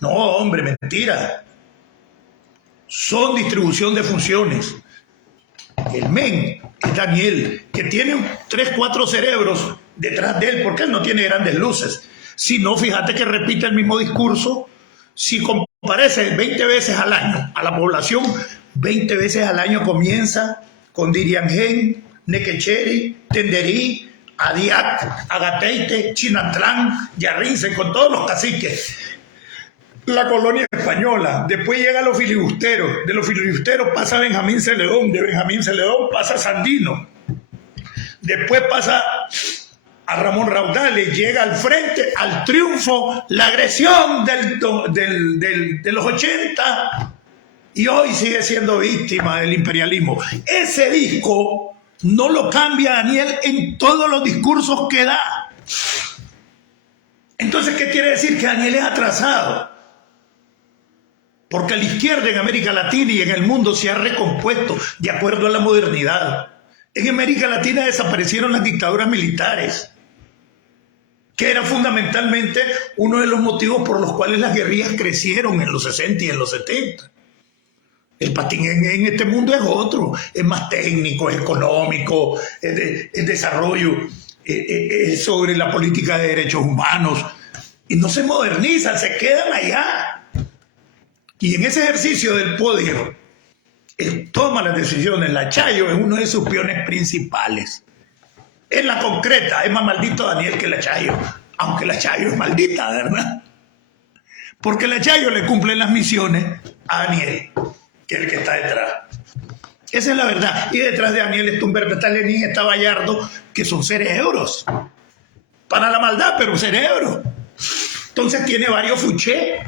No, hombre, mentira. Son distribución de funciones. El men es Daniel, que tiene 3, 4 cerebros detrás de él, porque él no tiene grandes luces. Si no, fíjate que repite el mismo discurso. Si comparece 20 veces al año a la población, 20 veces al año comienza con Diriangén, Nequecheri, Tenderí, Adiac, Agateite, Chinatlán, Yarrince, con todos los caciques. La colonia española, después llega a los filibusteros, de los filibusteros pasa Benjamín Celedón, de Benjamín Celedón pasa Sandino, después pasa a Ramón Raudales, llega al frente, al triunfo, la agresión de los 80 y hoy sigue siendo víctima del imperialismo. Ese disco no lo cambia Daniel en todos los discursos que da. Entonces, ¿qué quiere decir? Que Daniel es atrasado. Porque la izquierda en América Latina y en el mundo se ha recompuesto de acuerdo a la modernidad. En América Latina desaparecieron las dictaduras militares, que era fundamentalmente uno de los motivos por los cuales las guerrillas crecieron en los 60 y en los 70. El patín en este mundo es otro, es más técnico, es económico, es desarrollo, es sobre la política de derechos humanos. Y no se modernizan, se quedan allá. Y en ese ejercicio del poder, él toma las decisiones. La Chayo es uno de sus peones principales. En la concreta, es más maldito Daniel que la Chayo, aunque la Chayo es maldita, ¿verdad? Porque la Chayo le cumple las misiones a Daniel, que es el que está detrás. Esa es la verdad. Y detrás de Daniel está Humberto, está Lenín, está Bayardo, que son cerebros. Para la maldad, pero cerebros. Entonces tiene varios fuché.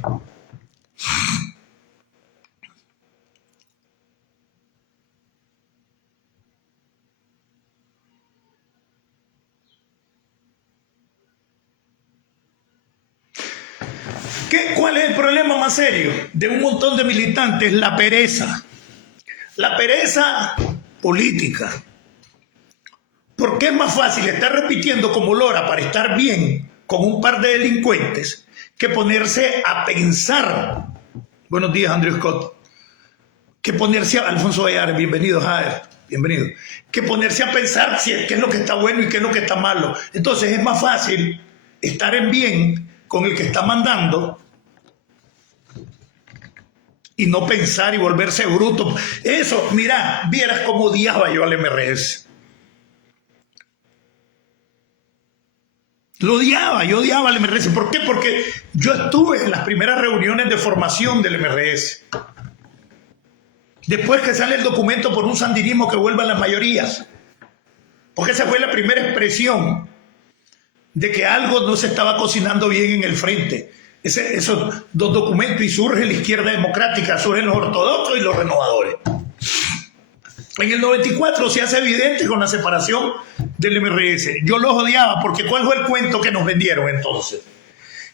¿Cuál es el problema más serio de un montón de militantes? La pereza. La pereza política. Porque es más fácil estar repitiendo como lora para estar bien con un par de delincuentes que ponerse a pensar. Buenos días, Andrew Scott. Que ponerse a Alfonso Vallar, bienvenido, Javier. bienvenido, que ponerse a pensar qué es lo que está bueno y qué es lo que está malo. Entonces es más fácil estar en bien con el que está mandando y no pensar y volverse bruto. Eso, mira, vieras cómo odiaba yo al MRS. Lo odiaba, yo odiaba al MRS. ¿Por qué? Porque yo estuve en las primeras reuniones de formación del MRS. Después que sale el documento por un sandinismo que vuelva a las mayorías. Porque esa fue la primera expresión de que algo no se estaba cocinando bien en el frente. Esos dos documentos, y surge la izquierda democrática, surgen los ortodoxos y los renovadores. En el 94 se hace evidente con la separación del MRS. Yo los odiaba porque ¿cuál fue el cuento que nos vendieron entonces?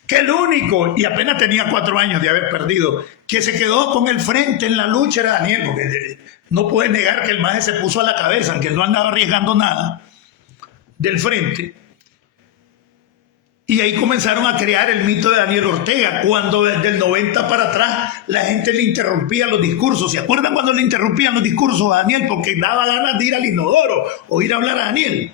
Que el único, y apenas tenía 4 años de haber perdido, que se quedó con el frente en la lucha era Daniel, porque no puede negar que el maje se puso a la cabeza, que no andaba arriesgando nada del frente. Y ahí comenzaron a crear el mito de Daniel Ortega, cuando desde el 90 para atrás la gente le interrumpía los discursos. ¿Se acuerdan cuando le interrumpían los discursos a Daniel? Porque daba ganas de ir al inodoro o ir a hablar a Daniel.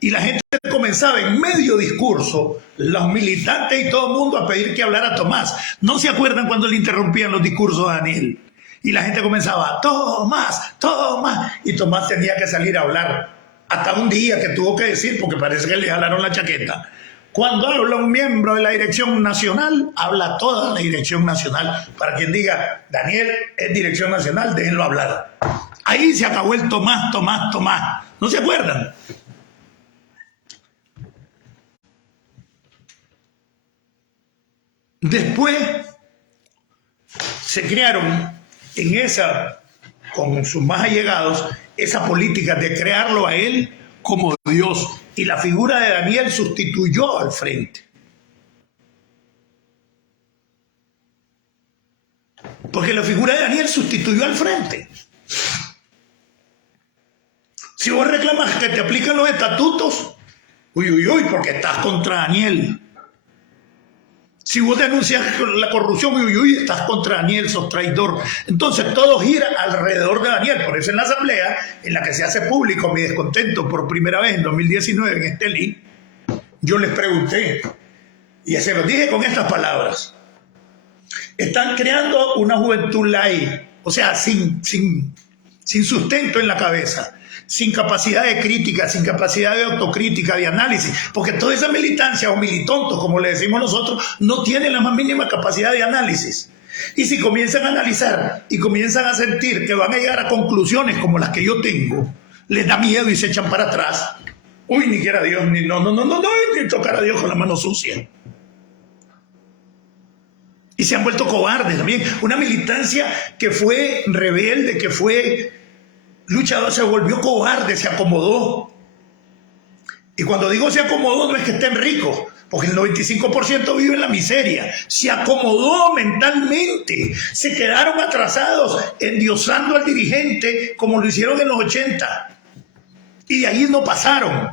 Y la gente comenzaba en medio discurso, los militantes y todo el mundo, a pedir que hablara Tomás. ¿No se acuerdan cuando le interrumpían los discursos a Daniel? Y la gente comenzaba, Tomás, Tomás. Y Tomás tenía que salir a hablar. Hasta un día que tuvo que decir, porque parece que le jalaron la chaqueta. Cuando habla un miembro de la dirección nacional, habla toda la dirección nacional. Para quien diga, Daniel es dirección nacional, déjenlo hablar. Ahí se acabó el Tomás, Tomás, Tomás. ¿No se acuerdan? Después se crearon en esa, con sus más allegados, esa política de crearlo a él como Dios. Y la figura de Daniel sustituyó al frente. Porque la figura de Daniel sustituyó al frente. Si vos reclamas que te aplican los estatutos, uy, uy, uy, porque estás contra Daniel. Si vos denuncias la corrupción, uy, uy, uy, estás contra Daniel, sos traidor. Entonces todo gira alrededor de Daniel. Por eso en la asamblea, en la que se hace público mi descontento por primera vez en 2019 en Estelí, yo les pregunté, y se los dije con estas palabras: están creando una juventud light, o sea, sin sustento en la cabeza, sin capacidad de crítica, sin capacidad de autocrítica, de análisis, porque toda esa militancia o militontos, como le decimos nosotros, no tienen la más mínima capacidad de análisis. Y si comienzan a analizar y comienzan a sentir que van a llegar a conclusiones como las que yo tengo, les da miedo y se echan para atrás. Uy, ni quiera Dios, ni ni tocar a Dios con la mano sucia. Y se han vuelto cobardes también. Una militancia que fue rebelde, que fue luchador, se volvió cobarde, se acomodó. Y cuando digo se acomodó, no es que estén ricos, porque el 95% vive en la miseria. Se acomodó mentalmente, se quedaron atrasados, endiosando al dirigente como lo hicieron en los 80. Y de ahí no pasaron.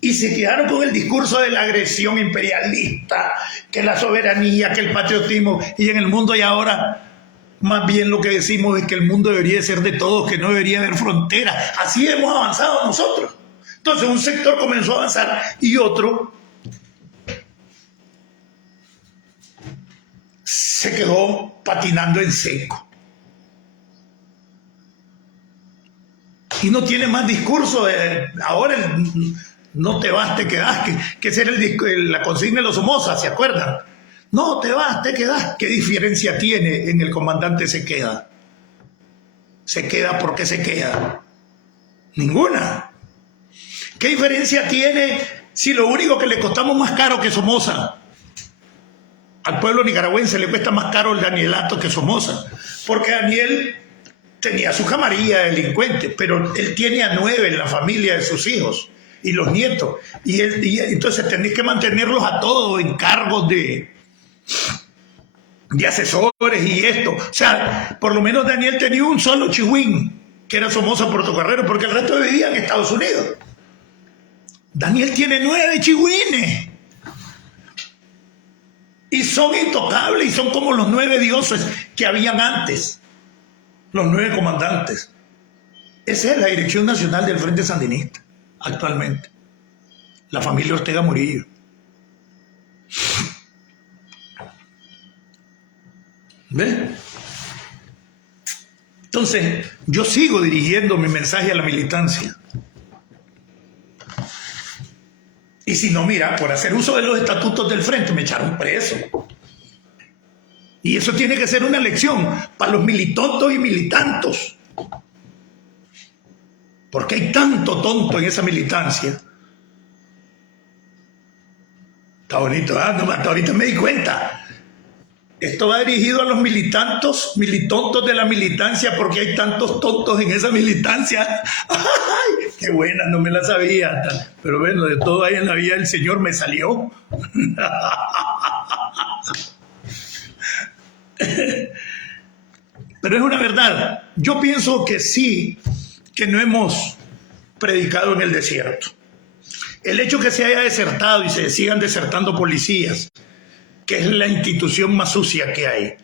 Y se quedaron con el discurso de la agresión imperialista, que la soberanía, que el patriotismo. Y en el mundo y ahora, más bien lo que decimos es que el mundo debería ser de todos, que no debería haber fronteras. Así hemos avanzado nosotros. Entonces un sector comenzó a avanzar y otro se quedó patinando en seco. Y no tiene más discurso de ahora no te vas, te quedas, que esa era la consigna de los Somoza, ¿se acuerdan? No te vas, te quedas. ¿Qué diferencia tiene en el comandante se queda? Se queda porque se queda. Ninguna. ¿Qué diferencia tiene si lo único que le costamos más caro que Somoza? Al pueblo nicaragüense le cuesta más caro el Danielato que Somoza. Porque Daniel tenía su camarilla de delincuentes, pero él tiene a 9 en la familia de sus hijos y los nietos. Y entonces tenés que mantenerlos a todos en cargos de asesores y esto. O sea, por lo menos Daniel tenía un solo chihuín, que era Somoza Portocarrero, porque el resto vivía en Estados Unidos. Daniel tiene 9 chihuines. Y son intocables y son como los 9 dioses que habían antes. Los 9 comandantes. Esa es la dirección nacional del Frente Sandinista, actualmente. La familia Ortega Murillo. ¿Ves? Entonces, yo sigo dirigiendo mi mensaje a la militancia. Y si no, mira, por hacer uso de los estatutos del Frente me echaron preso. Y eso tiene que ser una lección para los militontos y militantos. Porque hay tanto tonto en esa militancia. Está bonito, ¿eh? No, hasta ahorita me di cuenta. Esto va dirigido a los militontos de la militancia, porque hay tantos tontos en esa militancia. ¡Ay, qué buena! No me la sabía. Pero bueno, de todo ahí en la vida del Señor me salió. Pero es una verdad. Yo pienso que sí, que no hemos predicado en el desierto. El hecho que se haya desertado y se sigan desertando policías, que es la institución más sucia que hay.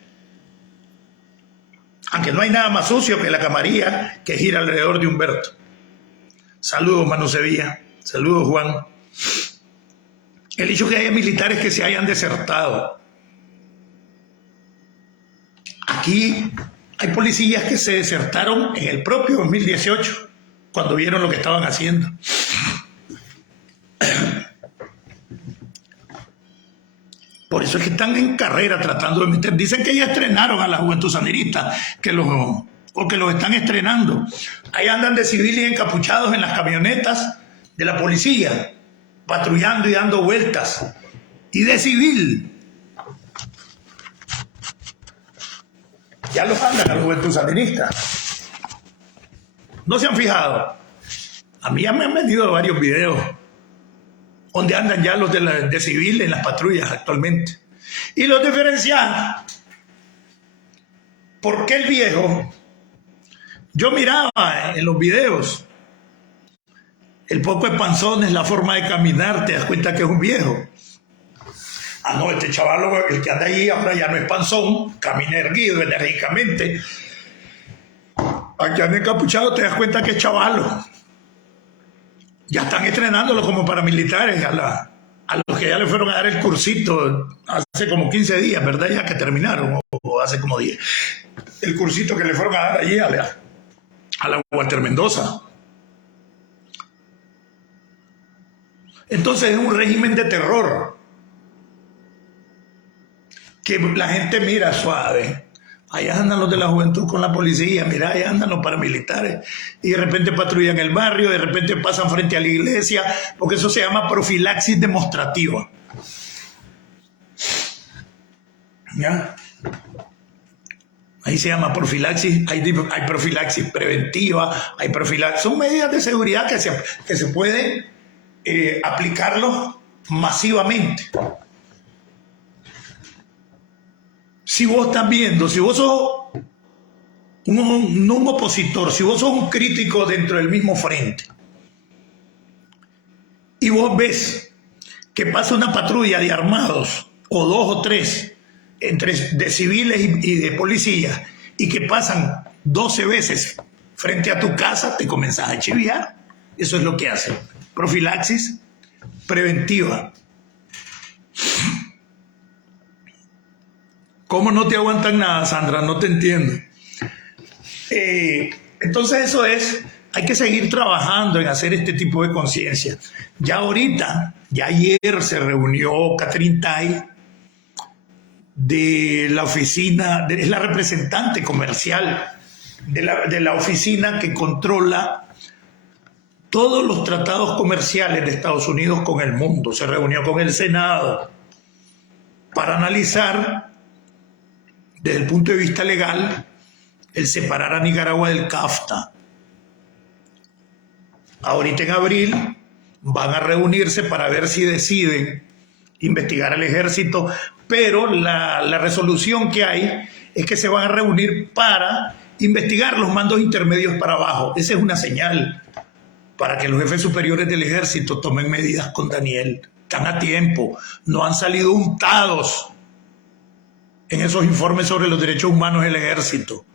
Aunque no hay nada más sucio que la camarilla que gira alrededor de Humberto. Saludos, Manu Sevilla. Saludos, Juan. El hecho que haya militares que se hayan desertado. Aquí hay policías que se desertaron en el propio 2018, cuando vieron lo que estaban haciendo. Por eso es que están en carrera tratando de meter. Dicen que ya estrenaron a la Juventud Sandinista, o que los están estrenando. Ahí andan de civiles encapuchados en las camionetas de la policía, patrullando y dando vueltas. Y de civil. Ya los andan a la Juventud Sandinista. ¿No se han fijado? A mí ya me han venido varios videos donde andan ya los de civil en las patrullas actualmente. Y los diferencian. ¿Por qué el viejo? Yo miraba en los videos el poco de panzones, la forma de caminar, te das cuenta que es un viejo. Ah, no, este chaval, el que anda ahí ahora ya no es panzón, camina erguido enérgicamente. Aquí anda encapuchado, te das cuenta que es chavalo. Ya están estrenándolo como paramilitares a los que ya le fueron a dar el cursito hace como 15 días, ¿verdad? Ya que terminaron, o hace como 10. El cursito que le fueron a dar allí a la Walter Mendoza. Entonces es un régimen de terror que la gente mira suave. Allá andan los de la juventud con la policía, mira, allá andan los paramilitares. Y de repente patrullan el barrio, de repente pasan frente a la iglesia, porque eso se llama profilaxis demostrativa. ¿Ya? Ahí se llama profilaxis, hay profilaxis preventiva, hay profilaxis. Son medidas de seguridad que se pueden aplicarlos masivamente. Si vos estás viendo, si vos sos un opositor, si vos sos un crítico dentro del mismo frente, y vos ves que pasa una patrulla de armados, o 2 o 3, de civiles y de policías, y que pasan 12 veces frente a tu casa, te comenzás a chiviar. Eso es lo que hacen. Profilaxis preventiva. ¿Cómo no te aguantan nada, Sandra? No te entiendo. Entonces eso es, hay que seguir trabajando en hacer este tipo de conciencia. Ya ahorita, ya ayer se reunió Catherine Tai de la oficina, es la representante comercial de la oficina que controla todos los tratados comerciales de Estados Unidos con el mundo. Se reunió con el Senado para analizar desde el punto de vista legal el separar a Nicaragua del CAFTA. Ahorita en abril van a reunirse para ver si deciden investigar al ejército, pero la resolución que hay es que se van a reunir para investigar los mandos intermedios para abajo. Esa es una señal para que los jefes superiores del ejército tomen medidas con Daniel. Están a tiempo, no han salido untados en esos informes sobre los derechos humanos del ejército.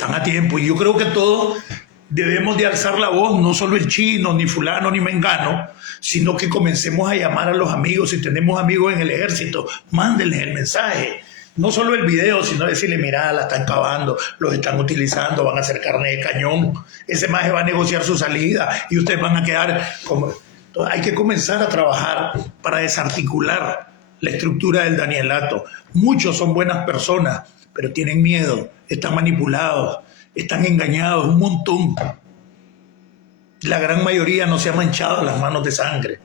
Están a tiempo. Y yo creo que todos debemos de alzar la voz, no solo el chino, ni fulano, ni mengano, sino que comencemos a llamar a los amigos. Si tenemos amigos en el ejército, mándenles el mensaje. No solo el video, sino decirle, mira, la están cavando, los están utilizando, van a hacer carne de cañón. Ese maje va a negociar su salida y ustedes van a quedar como... Entonces, hay que comenzar a trabajar para desarticular la estructura del Danielato. Muchos son buenas personas, pero tienen miedo, están manipulados, están engañados, un montón. La gran mayoría no se ha manchado las manos de sangre.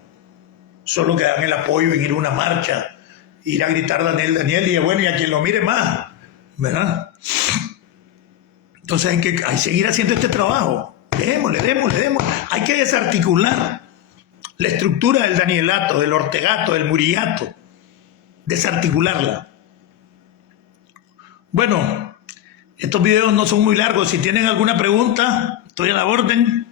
Solo que dan el apoyo en ir a una marcha, ir a gritar Daniel, Daniel, y bueno, y a quien lo mire más, ¿verdad? Entonces hay que seguir haciendo este trabajo. Démosle. Hay que desarticular la estructura del Danielato, del Ortegato, del Murillato. Desarticularla. Bueno, estos videos no son muy largos. Si tienen alguna pregunta, estoy a la orden.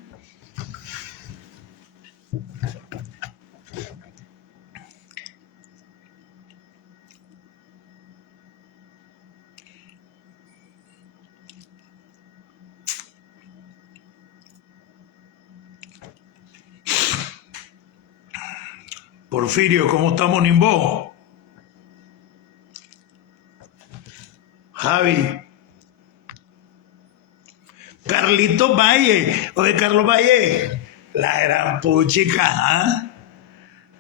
Porfirio, ¿cómo estamos, Nimbo? Javi. Carlitos Valle. Oye, Carlos Valle, la gran puchica, ¿ah?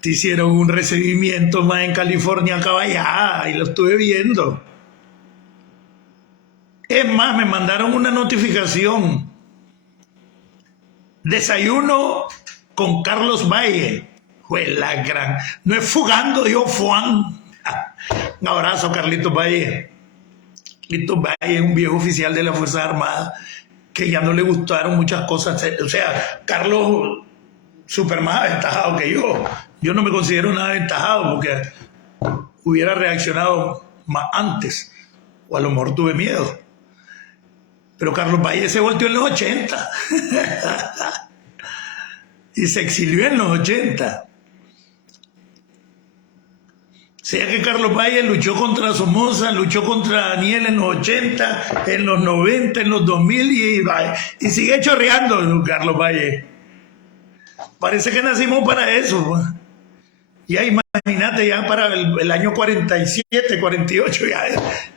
Te hicieron un recibimiento más en California, caballada, y lo estuve viendo. Es más, me mandaron una notificación. Desayuno con Carlos Valle. Fue la gran... No es fugando, yo Juan. Un abrazo, Carlitos Valle. Carlitos Valle es un viejo oficial de la Fuerza Armada que ya no le gustaron muchas cosas. O sea, Carlos, súper más aventajado que yo. Yo no me considero nada aventajado porque hubiera reaccionado más antes. O a lo mejor tuve miedo. Pero Carlos Valle se volteó en los 80. Y se exilió en los 80. O sea que Carlos Valle luchó contra Somoza, luchó contra Daniel en los 80, en los 90, en los 2000 y sigue chorreando Carlos Valle. Parece que nacimos para eso. Ya imagínate, ya para el año 47, 48, ya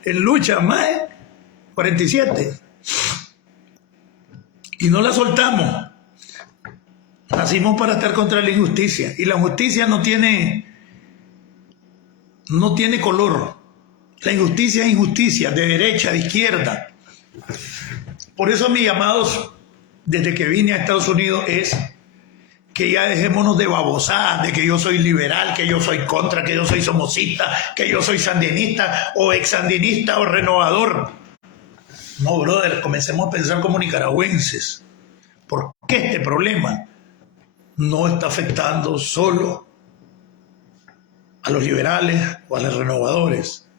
en lucha más, 47. Y no la soltamos. Nacimos para estar contra la injusticia. Y la justicia no tiene color. La injusticia es injusticia, de derecha, de izquierda. Por eso mis llamados desde que vine a Estados Unidos es que ya dejémonos de babosadas, de que yo soy liberal, que yo soy contra, que yo soy somocista, que yo soy sandinista o ex-sandinista o renovador. No, brother, comencemos a pensar como nicaragüenses. ¿Por qué este problema no está afectando solo a los liberales o a los renovadores?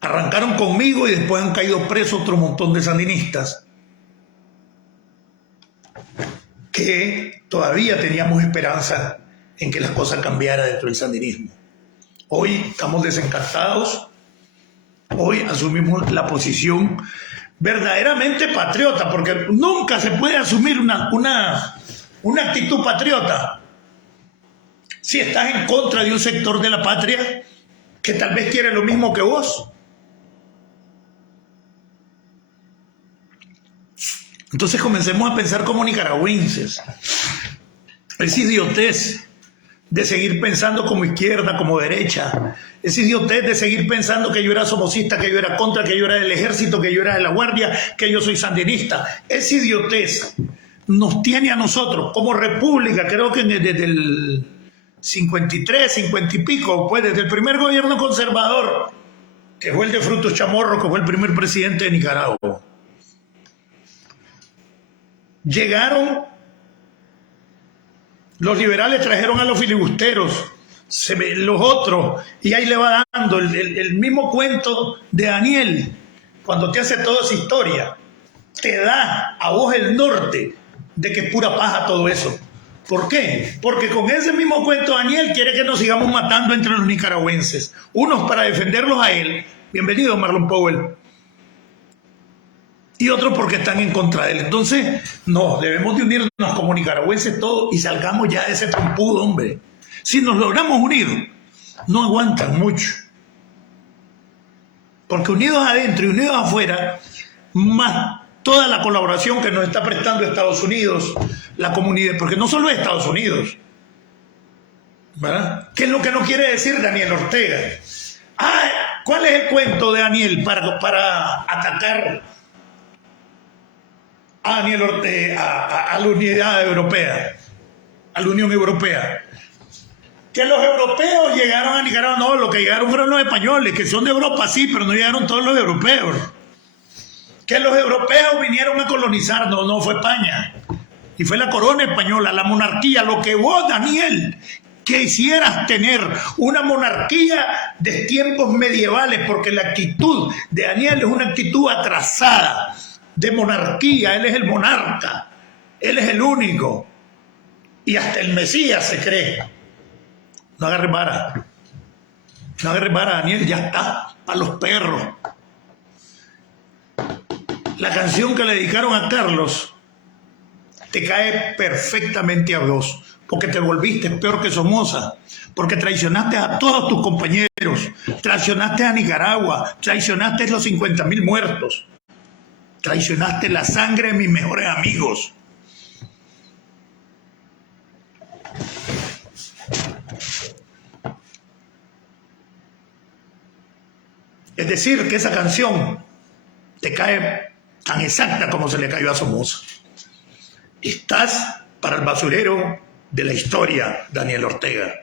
Arrancaron conmigo y después han caído presos otro montón de sandinistas que todavía teníamos esperanza en que las cosas cambiaran dentro del sandinismo. Hoy estamos desencantados, hoy asumimos la posición verdaderamente patriota, porque nunca se puede asumir una actitud patriota si estás en contra de un sector de la patria que tal vez quiere lo mismo que vos. Entonces comencemos a pensar como nicaragüenses. Es idiotez de seguir pensando como izquierda, como derecha. Es idiotez de seguir pensando que yo era somocista, que yo era contra, que yo era del ejército, que yo era de la guardia, que yo soy sandinista. Es idiotez. Nos tiene a nosotros como república, creo que desde el 53, 50 y pico, pues desde el primer gobierno conservador, que fue el de Frutos Chamorro, que fue el primer presidente de Nicaragua. Llegaron, los liberales trajeron a los filibusteros, los otros, y ahí le va dando el mismo cuento de Daniel, cuando te hace toda esa historia, te da a vos el norte de que es pura paja todo eso. ¿Por qué? Porque con ese mismo cuento Daniel quiere que nos sigamos matando entre los nicaragüenses, unos para defenderlos a él. Bienvenido, Marlon Powell. y otros porque están en contra de él. Entonces, no, debemos de unirnos como nicaragüenses todos y salgamos ya de ese trompudo, hombre. Si nos logramos unir, no aguantan mucho. Porque unidos adentro y unidos afuera, más toda la colaboración que nos está prestando Estados Unidos, la comunidad, porque no solo es Estados Unidos, ¿verdad? ¿Qué es lo que no quiere decir Daniel Ortega? ¿Cuál es el cuento de Daniel para atacar a Daniel Ortega, a la unidad europea, a la Unión Europea? Que los europeos llegaron a Nicaragua. No, lo que llegaron fueron los españoles, que son de Europa, sí, pero no llegaron todos los europeos. Que los europeos vinieron a colonizar, no fue España. Y fue la corona española, la monarquía, lo que vos, Daniel, quisieras tener una monarquía de tiempos medievales, porque la actitud de Daniel es una actitud atrasada, de monarquía. Él es el monarca, él es el único, y hasta el Mesías se cree. No agarre vara. No agarre vara, Daniel, ya está. A los perros. La canción que le dedicaron a Carlos te cae perfectamente a vos, porque te volviste peor que Somoza, porque traicionaste a todos tus compañeros, traicionaste a Nicaragua, traicionaste los 50.000 muertos, traicionaste la sangre de mis mejores amigos. Es decir, que esa canción te cae tan exacta como se le cayó a Somoza. Estás para el basurero de la historia, Daniel Ortega.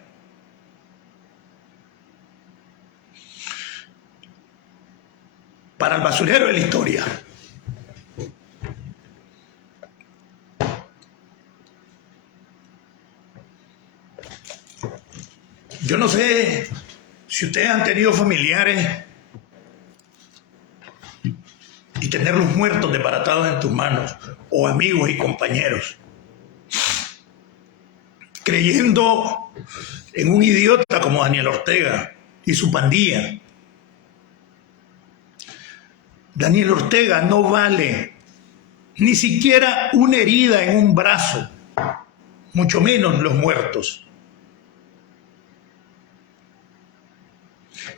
Para el basurero de la historia. Yo no sé si ustedes han tenido familiares y tenerlos muertos desbaratados en tus manos, o amigos y compañeros, creyendo en un idiota como Daniel Ortega y su pandilla. Daniel Ortega no vale ni siquiera una herida en un brazo, mucho menos los muertos.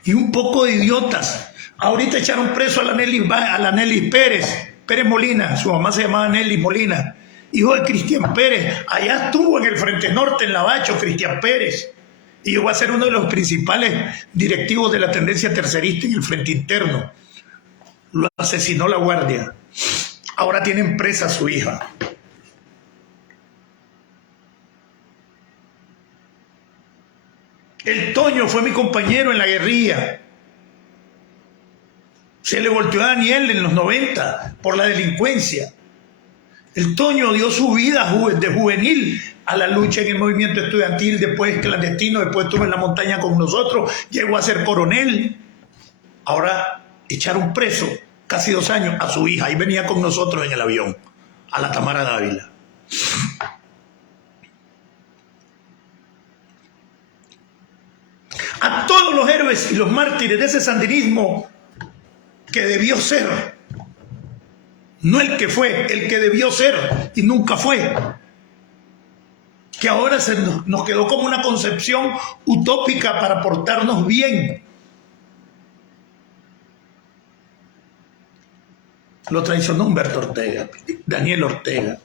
Y un poco de idiotas. Ahorita echaron preso a la Nelly Pérez Molina, su mamá se llamaba Nelly Molina, hijo de Cristian Pérez. Allá estuvo en el Frente Norte, en Lavacho, Cristian Pérez, y llegó a ser uno de los principales directivos de la tendencia tercerista en el Frente Interno. Lo asesinó la Guardia. Ahora tienen presa a su hija. El Toño fue mi compañero en la guerrilla. Se le volteó a Daniel en los 90 por la delincuencia. El Toño dio su vida de juvenil a la lucha en el movimiento estudiantil, después clandestino, después estuvo en la montaña con nosotros, llegó a ser coronel. Ahora echaron preso casi 2 años a su hija, y venía con nosotros en el avión, a la Tamara Dávila. A todos los héroes y los mártires de ese sandinismo que debió ser, no el que fue, el que debió ser y nunca fue, que ahora nos quedó como una concepción utópica para portarnos bien. Lo traicionó Humberto Ortega, Daniel Ortega,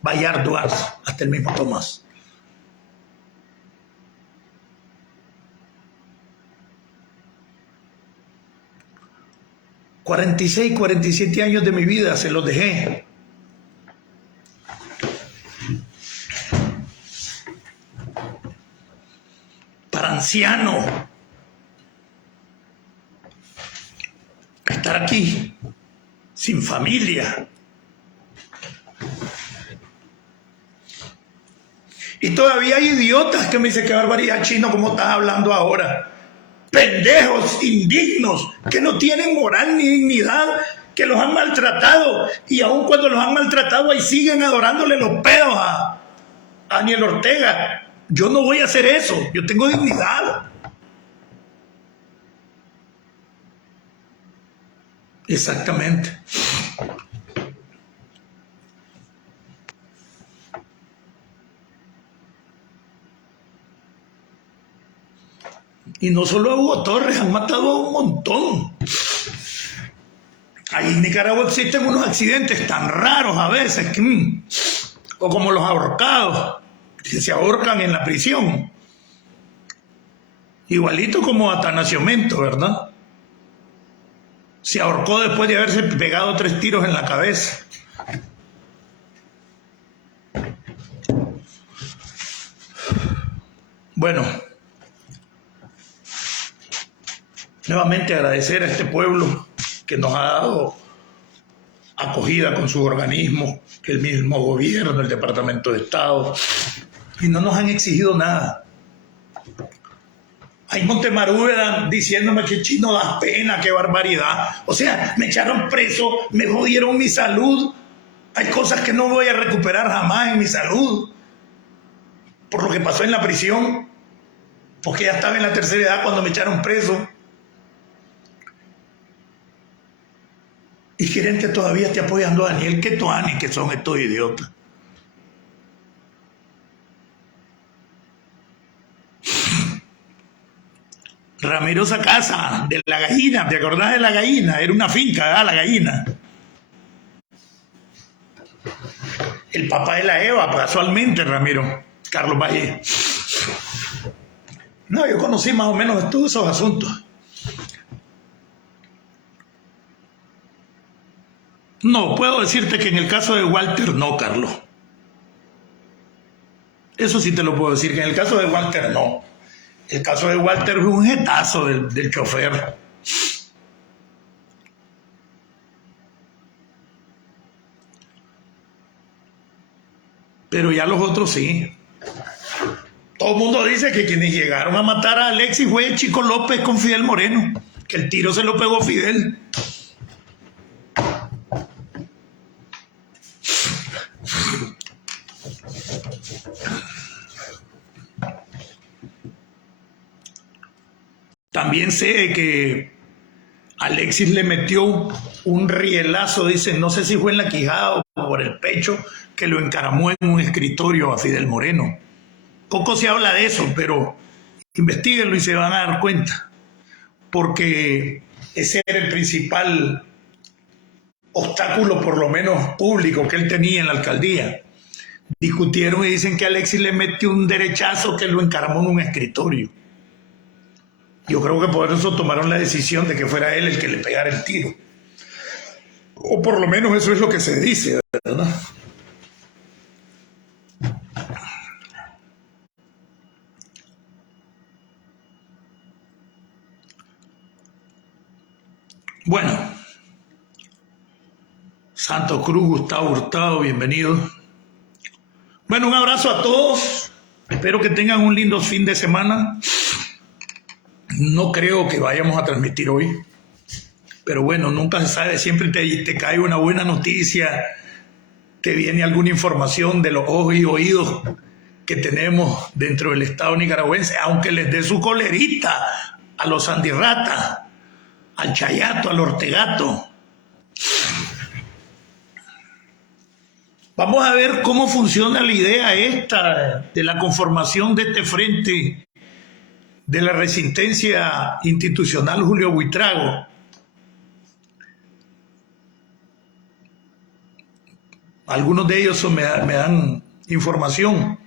Bayardo Arce, hasta el mismo Tomás. ...46, 47 años de mi vida se los dejé. Para anciano. Estar aquí, sin familia. Y todavía hay idiotas que me dicen, qué barbaridad, Chino, como estás hablando ahora. Pendejos, indignos, que no tienen moral ni dignidad, que los han maltratado, y aun cuando los han maltratado ahí siguen adorándole los pedos a Daniel Ortega. Yo no voy a hacer eso, yo tengo dignidad. Exactamente. Y no solo a Hugo Torres, han matado a un montón. Ahí en Nicaragua existen unos accidentes tan raros a veces, o como los ahorcados, que se ahorcan en la prisión. Igualito como Atanasio Mento, ¿verdad? Se ahorcó después de haberse pegado 3 tiros en la cabeza. Bueno, nuevamente agradecer a este pueblo que nos ha dado acogida con sus organismos, el mismo gobierno, el Departamento de Estado, y no nos han exigido nada. Hay Montemarúveda diciéndome que Chino da pena, qué barbaridad. O sea, me echaron preso, me jodieron mi salud. Hay cosas que no voy a recuperar jamás en mi salud por lo que pasó en la prisión, porque ya estaba en la tercera edad cuando me echaron preso. Y quieren que todavía esté apoyando a Daniel Quetoani, que son estos idiotas. Ramiro Sacasa, de La Gallina, ¿te acordás de La Gallina? Era una finca, ¿verdad? La Gallina. El papá de la Eva, casualmente, Ramiro, Carlos Valle. No, yo conocí más o menos todos esos asuntos. No, puedo decirte que en el caso de Walter no, Carlos. Eso sí te lo puedo decir, que en el caso de Walter no. El caso de Walter fue un jetazo del chofer. Pero ya los otros sí. Todo el mundo dice que quienes llegaron a matar a Alexis fue Chico López con Fidel Moreno, que el tiro se lo pegó Fidel. También sé que Alexis le metió un rielazo, dice, no sé si fue en la quijada o por el pecho, que lo encaramó en un escritorio a Fidel Moreno. Poco se habla de eso, pero investíguenlo y se van a dar cuenta, porque ese era el principal obstáculo, por lo menos público, que él tenía en la alcaldía. Discutieron y dicen que Alexis le metió un derechazo que lo encaramó en un escritorio. Yo creo que por eso tomaron la decisión de que fuera él el que le pegara el tiro. O por lo menos eso es lo que se dice, ¿verdad? Bueno, Santo Cruz, Gustavo Hurtado, bienvenido. Bueno, un abrazo a todos. Espero que tengan un lindo fin de semana. No creo que vayamos a transmitir hoy, pero bueno, nunca se sabe. Siempre te cae una buena noticia, te viene alguna información de los ojos y oídos que tenemos dentro del Estado nicaragüense, aunque les dé su colerita a los sandirratas, al chayato, al ortegato. Vamos a ver cómo funciona la idea esta de la conformación de este frente de la resistencia institucional Julio Buitrago. Algunos de ellos me dan información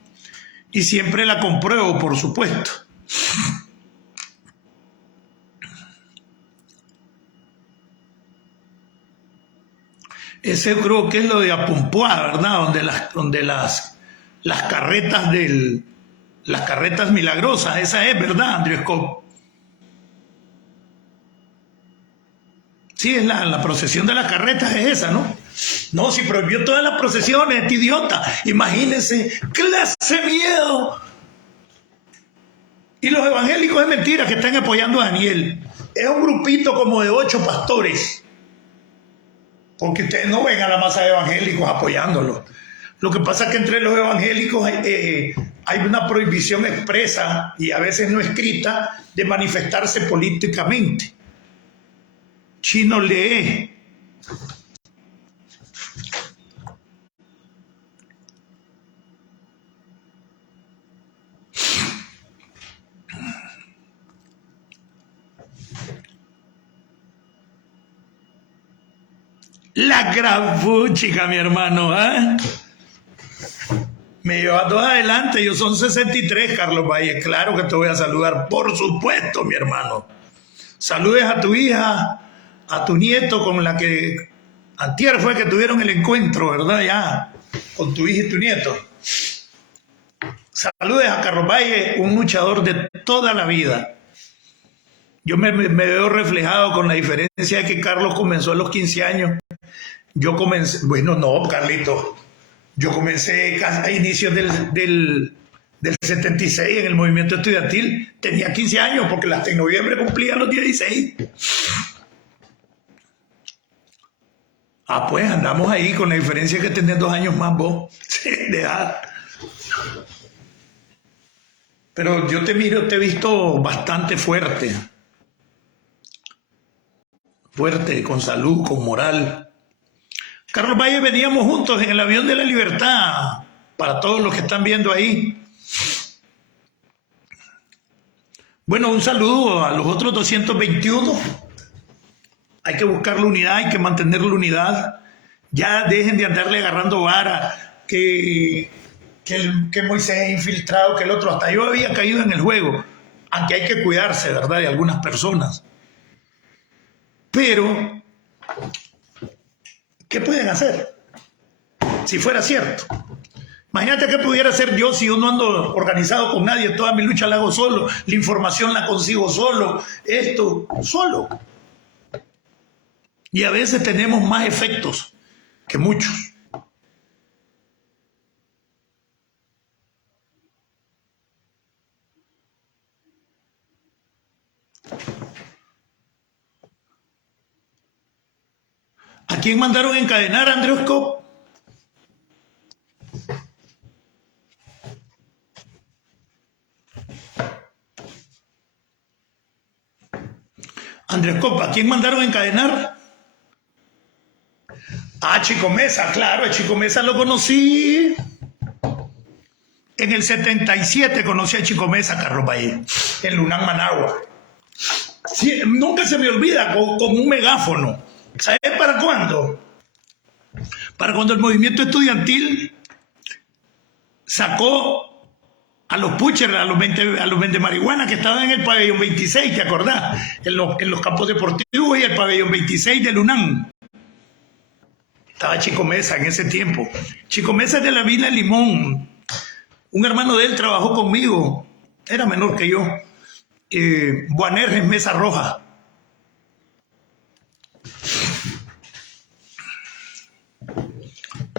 y siempre la compruebo, por supuesto. Ese creo que es lo de Apumpuá, ¿verdad? Donde las carretas las carretas milagrosas, esa es, ¿verdad, Andrés Scott? Sí, es la procesión de las carretas, es esa, ¿no? No, si prohibió todas las procesiones, este idiota. Imagínense, clase miedo. Y los evangélicos es mentira que están apoyando a Daniel. Es un grupito como de 8 pastores. Porque ustedes no ven a la masa de evangélicos apoyándolo. Lo que pasa es que entre los evangélicos hay una prohibición expresa y a veces no escrita de manifestarse políticamente. Chino lee. La gran puchica, mi hermano, ¿eh? Me llevas dos adelante, yo son 63, Carlos Valle. Claro que te voy a saludar, por supuesto, mi hermano. Saludes a tu hija, a tu nieto con la que antier fue que tuvieron el encuentro, ¿verdad? Ya, con tu hija y tu nieto. Saludes a Carlos Valle, un luchador de toda la vida. Yo me veo reflejado con la diferencia de que Carlos comenzó a los 15 años. Yo comencé, bueno, no, Carlito. Yo comencé a inicios del 76 en el movimiento estudiantil. Tenía 15 años porque hasta en noviembre cumplía los 16. Ah, pues andamos ahí con la diferencia que tenés 2 años más vos de edad. Pero yo te miro, te he visto bastante fuerte. Fuerte, con salud, con moral. Carlos Valle, veníamos juntos en el avión de la libertad, para todos los que están viendo ahí. Bueno, un saludo a los otros 221. Hay que buscar la unidad, hay que mantener la unidad. Ya dejen de andarle agarrando vara, que Moisés es infiltrado, que el otro. Hasta yo había caído en el juego, aunque hay que cuidarse, ¿verdad?, de algunas personas. Pero, ¿qué pueden hacer? Si fuera cierto. Imagínate qué pudiera hacer yo si yo no ando organizado con nadie, toda mi lucha la hago solo, la información la consigo solo, esto, solo. Y a veces tenemos más efectos que muchos. ¿A quién mandaron a encadenar, Andrés Cop? Andrés Cop, ¿a quién mandaron a encadenar? Ah, Chico Mesa, claro, a Chico Mesa lo conocí. En el 77 conocí a Chico Mesa, Carlos Valle, en Lunán, Managua. Sí, nunca se me olvida, con un megáfono. ¿Sabes para cuándo? Para cuando el movimiento estudiantil sacó a los puchers, a los vende marihuana que estaban en el pabellón 26, ¿te acordás? En los campos deportivos y el pabellón 26 de Lunán. Estaba Chico Mesa en ese tiempo. Chico Mesa es de la Vila Limón. Un hermano de él trabajó conmigo, era menor que yo. Boanerges Mesa Roja.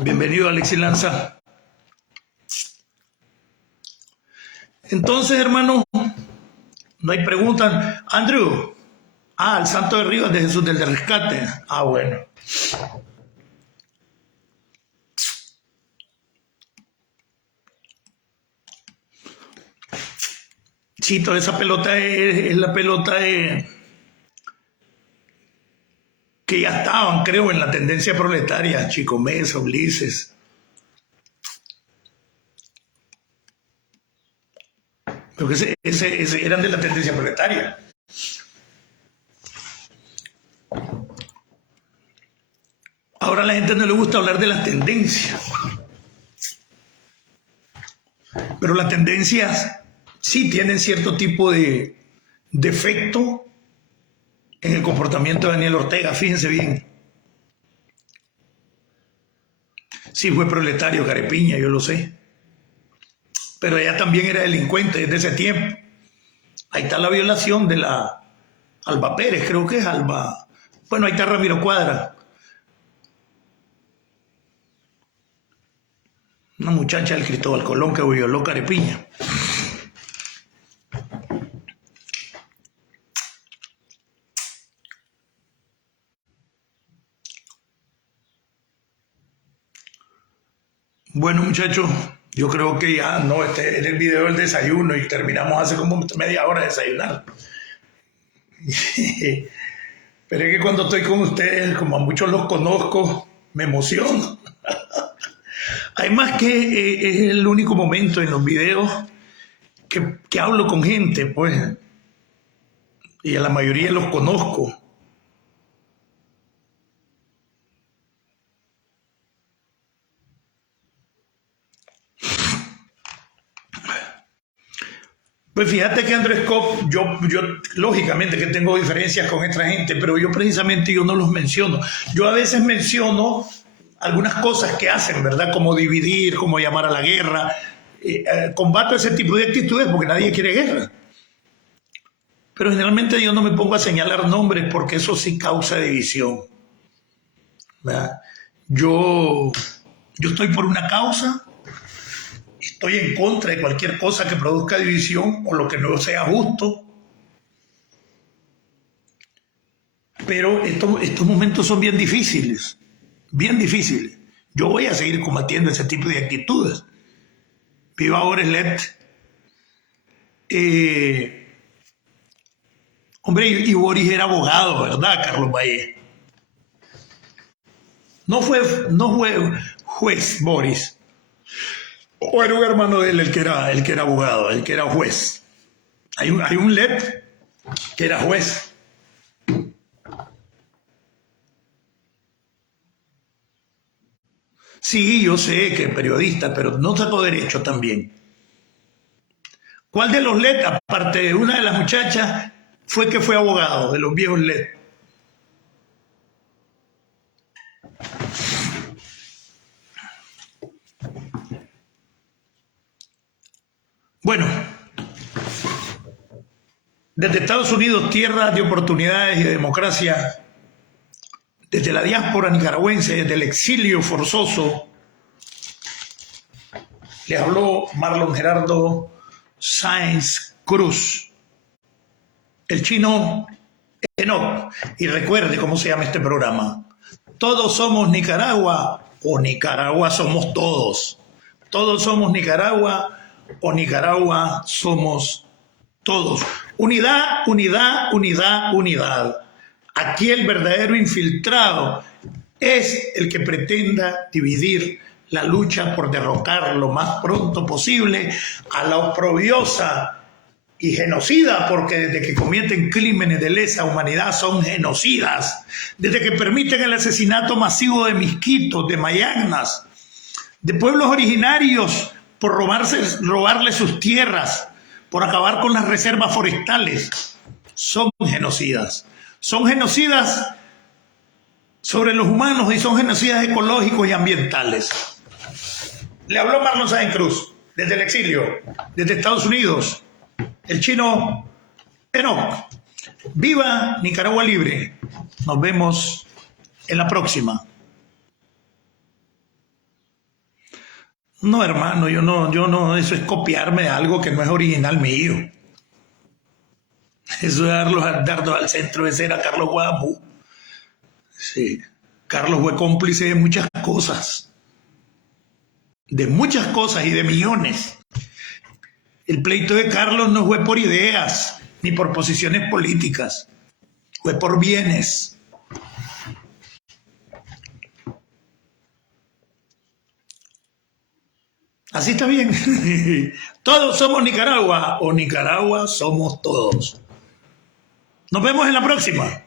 Bienvenido, Alexis Lanza. Entonces, hermano, no hay preguntas. Andrew, el Santo de Rivas de Jesús del Rescate. Ah, bueno. Sí, toda esa pelota es la pelota que ya estaban, creo, en la tendencia proletaria. Chico Mesa, Ulises. Creo que ese eran de la tendencia proletaria. Ahora a la gente no le gusta hablar de las tendencias. Pero las tendencias sí tienen cierto tipo de defecto en el comportamiento de Daniel Ortega, fíjense bien. Sí fue proletario Carepiña, yo lo sé. Pero ella también era delincuente desde ese tiempo. Ahí está la violación de la Alba Pérez, creo que es Alba. Bueno, ahí está Ramiro Cuadra. Una muchacha del Cristóbal Colón que violó Carepiña. Bueno, muchachos, yo creo que ya no, este es el video del desayuno y terminamos hace como media hora de desayunar. Pero es que cuando estoy con ustedes, como a muchos los conozco, me emociono. Además que es el único momento en los videos que hablo con gente, pues, y a la mayoría los conozco. Pues fíjate que Andrés Cop, yo lógicamente que tengo diferencias con esta gente, pero yo no los menciono. Yo a veces menciono algunas cosas que hacen, ¿verdad? Como dividir, como llamar a la guerra. Combato ese tipo de actitudes porque nadie quiere guerra. Pero generalmente yo no me pongo a señalar nombres porque eso sí causa división, ¿verdad? Yo estoy por una causa. Estoy en contra de cualquier cosa que produzca división o lo que no sea justo. Pero estos momentos son bien difíciles, bien difíciles. Yo voy a seguir combatiendo ese tipo de actitudes. Viva Oreslet. Hombre, y Boris era abogado, ¿verdad, Carlos Valle? No fue juez Boris. O era un hermano de él el que era abogado, el que era juez. Hay un LED que era juez. Sí, yo sé que es periodista, pero no sacó derecho también. ¿Cuál de los LED, aparte de una de las muchachas, fue que fue abogado, de los viejos LED? Bueno, desde Estados Unidos, tierra de oportunidades y de democracia, desde la diáspora nicaragüense, desde el exilio forzoso, le habló Marlon Gerardo Sáenz Cruz, el chino Enoch. Y recuerde cómo se llama este programa. Todos somos Nicaragua o Nicaragua somos todos. Todos somos Nicaragua o Nicaragua somos todos. Unidad, unidad, unidad, unidad. Aquí el verdadero infiltrado es el que pretenda dividir la lucha por derrocar lo más pronto posible a la oprobiosa y genocida, porque desde que cometen crímenes de lesa humanidad son genocidas, desde que permiten el asesinato masivo de misquitos, de mayagnas, de pueblos originarios por robarle sus tierras, por acabar con las reservas forestales, son genocidas. Son genocidas sobre los humanos y son genocidas ecológicos y ambientales. Le habló Marlon Sáenz Cruz desde el exilio, desde Estados Unidos, el chino Enoch. Viva Nicaragua libre. Nos vemos en la próxima. No, hermano, yo no, eso es copiarme de algo que no es original mío. Eso es darlo al centro de cera a Carlos Guadamu. Sí, Carlos fue cómplice de muchas cosas. De muchas cosas y de millones. El pleito de Carlos no fue por ideas ni por posiciones políticas. Fue por bienes. Así está bien. Todos somos Nicaragua o Nicaragua somos todos. Nos vemos en la próxima.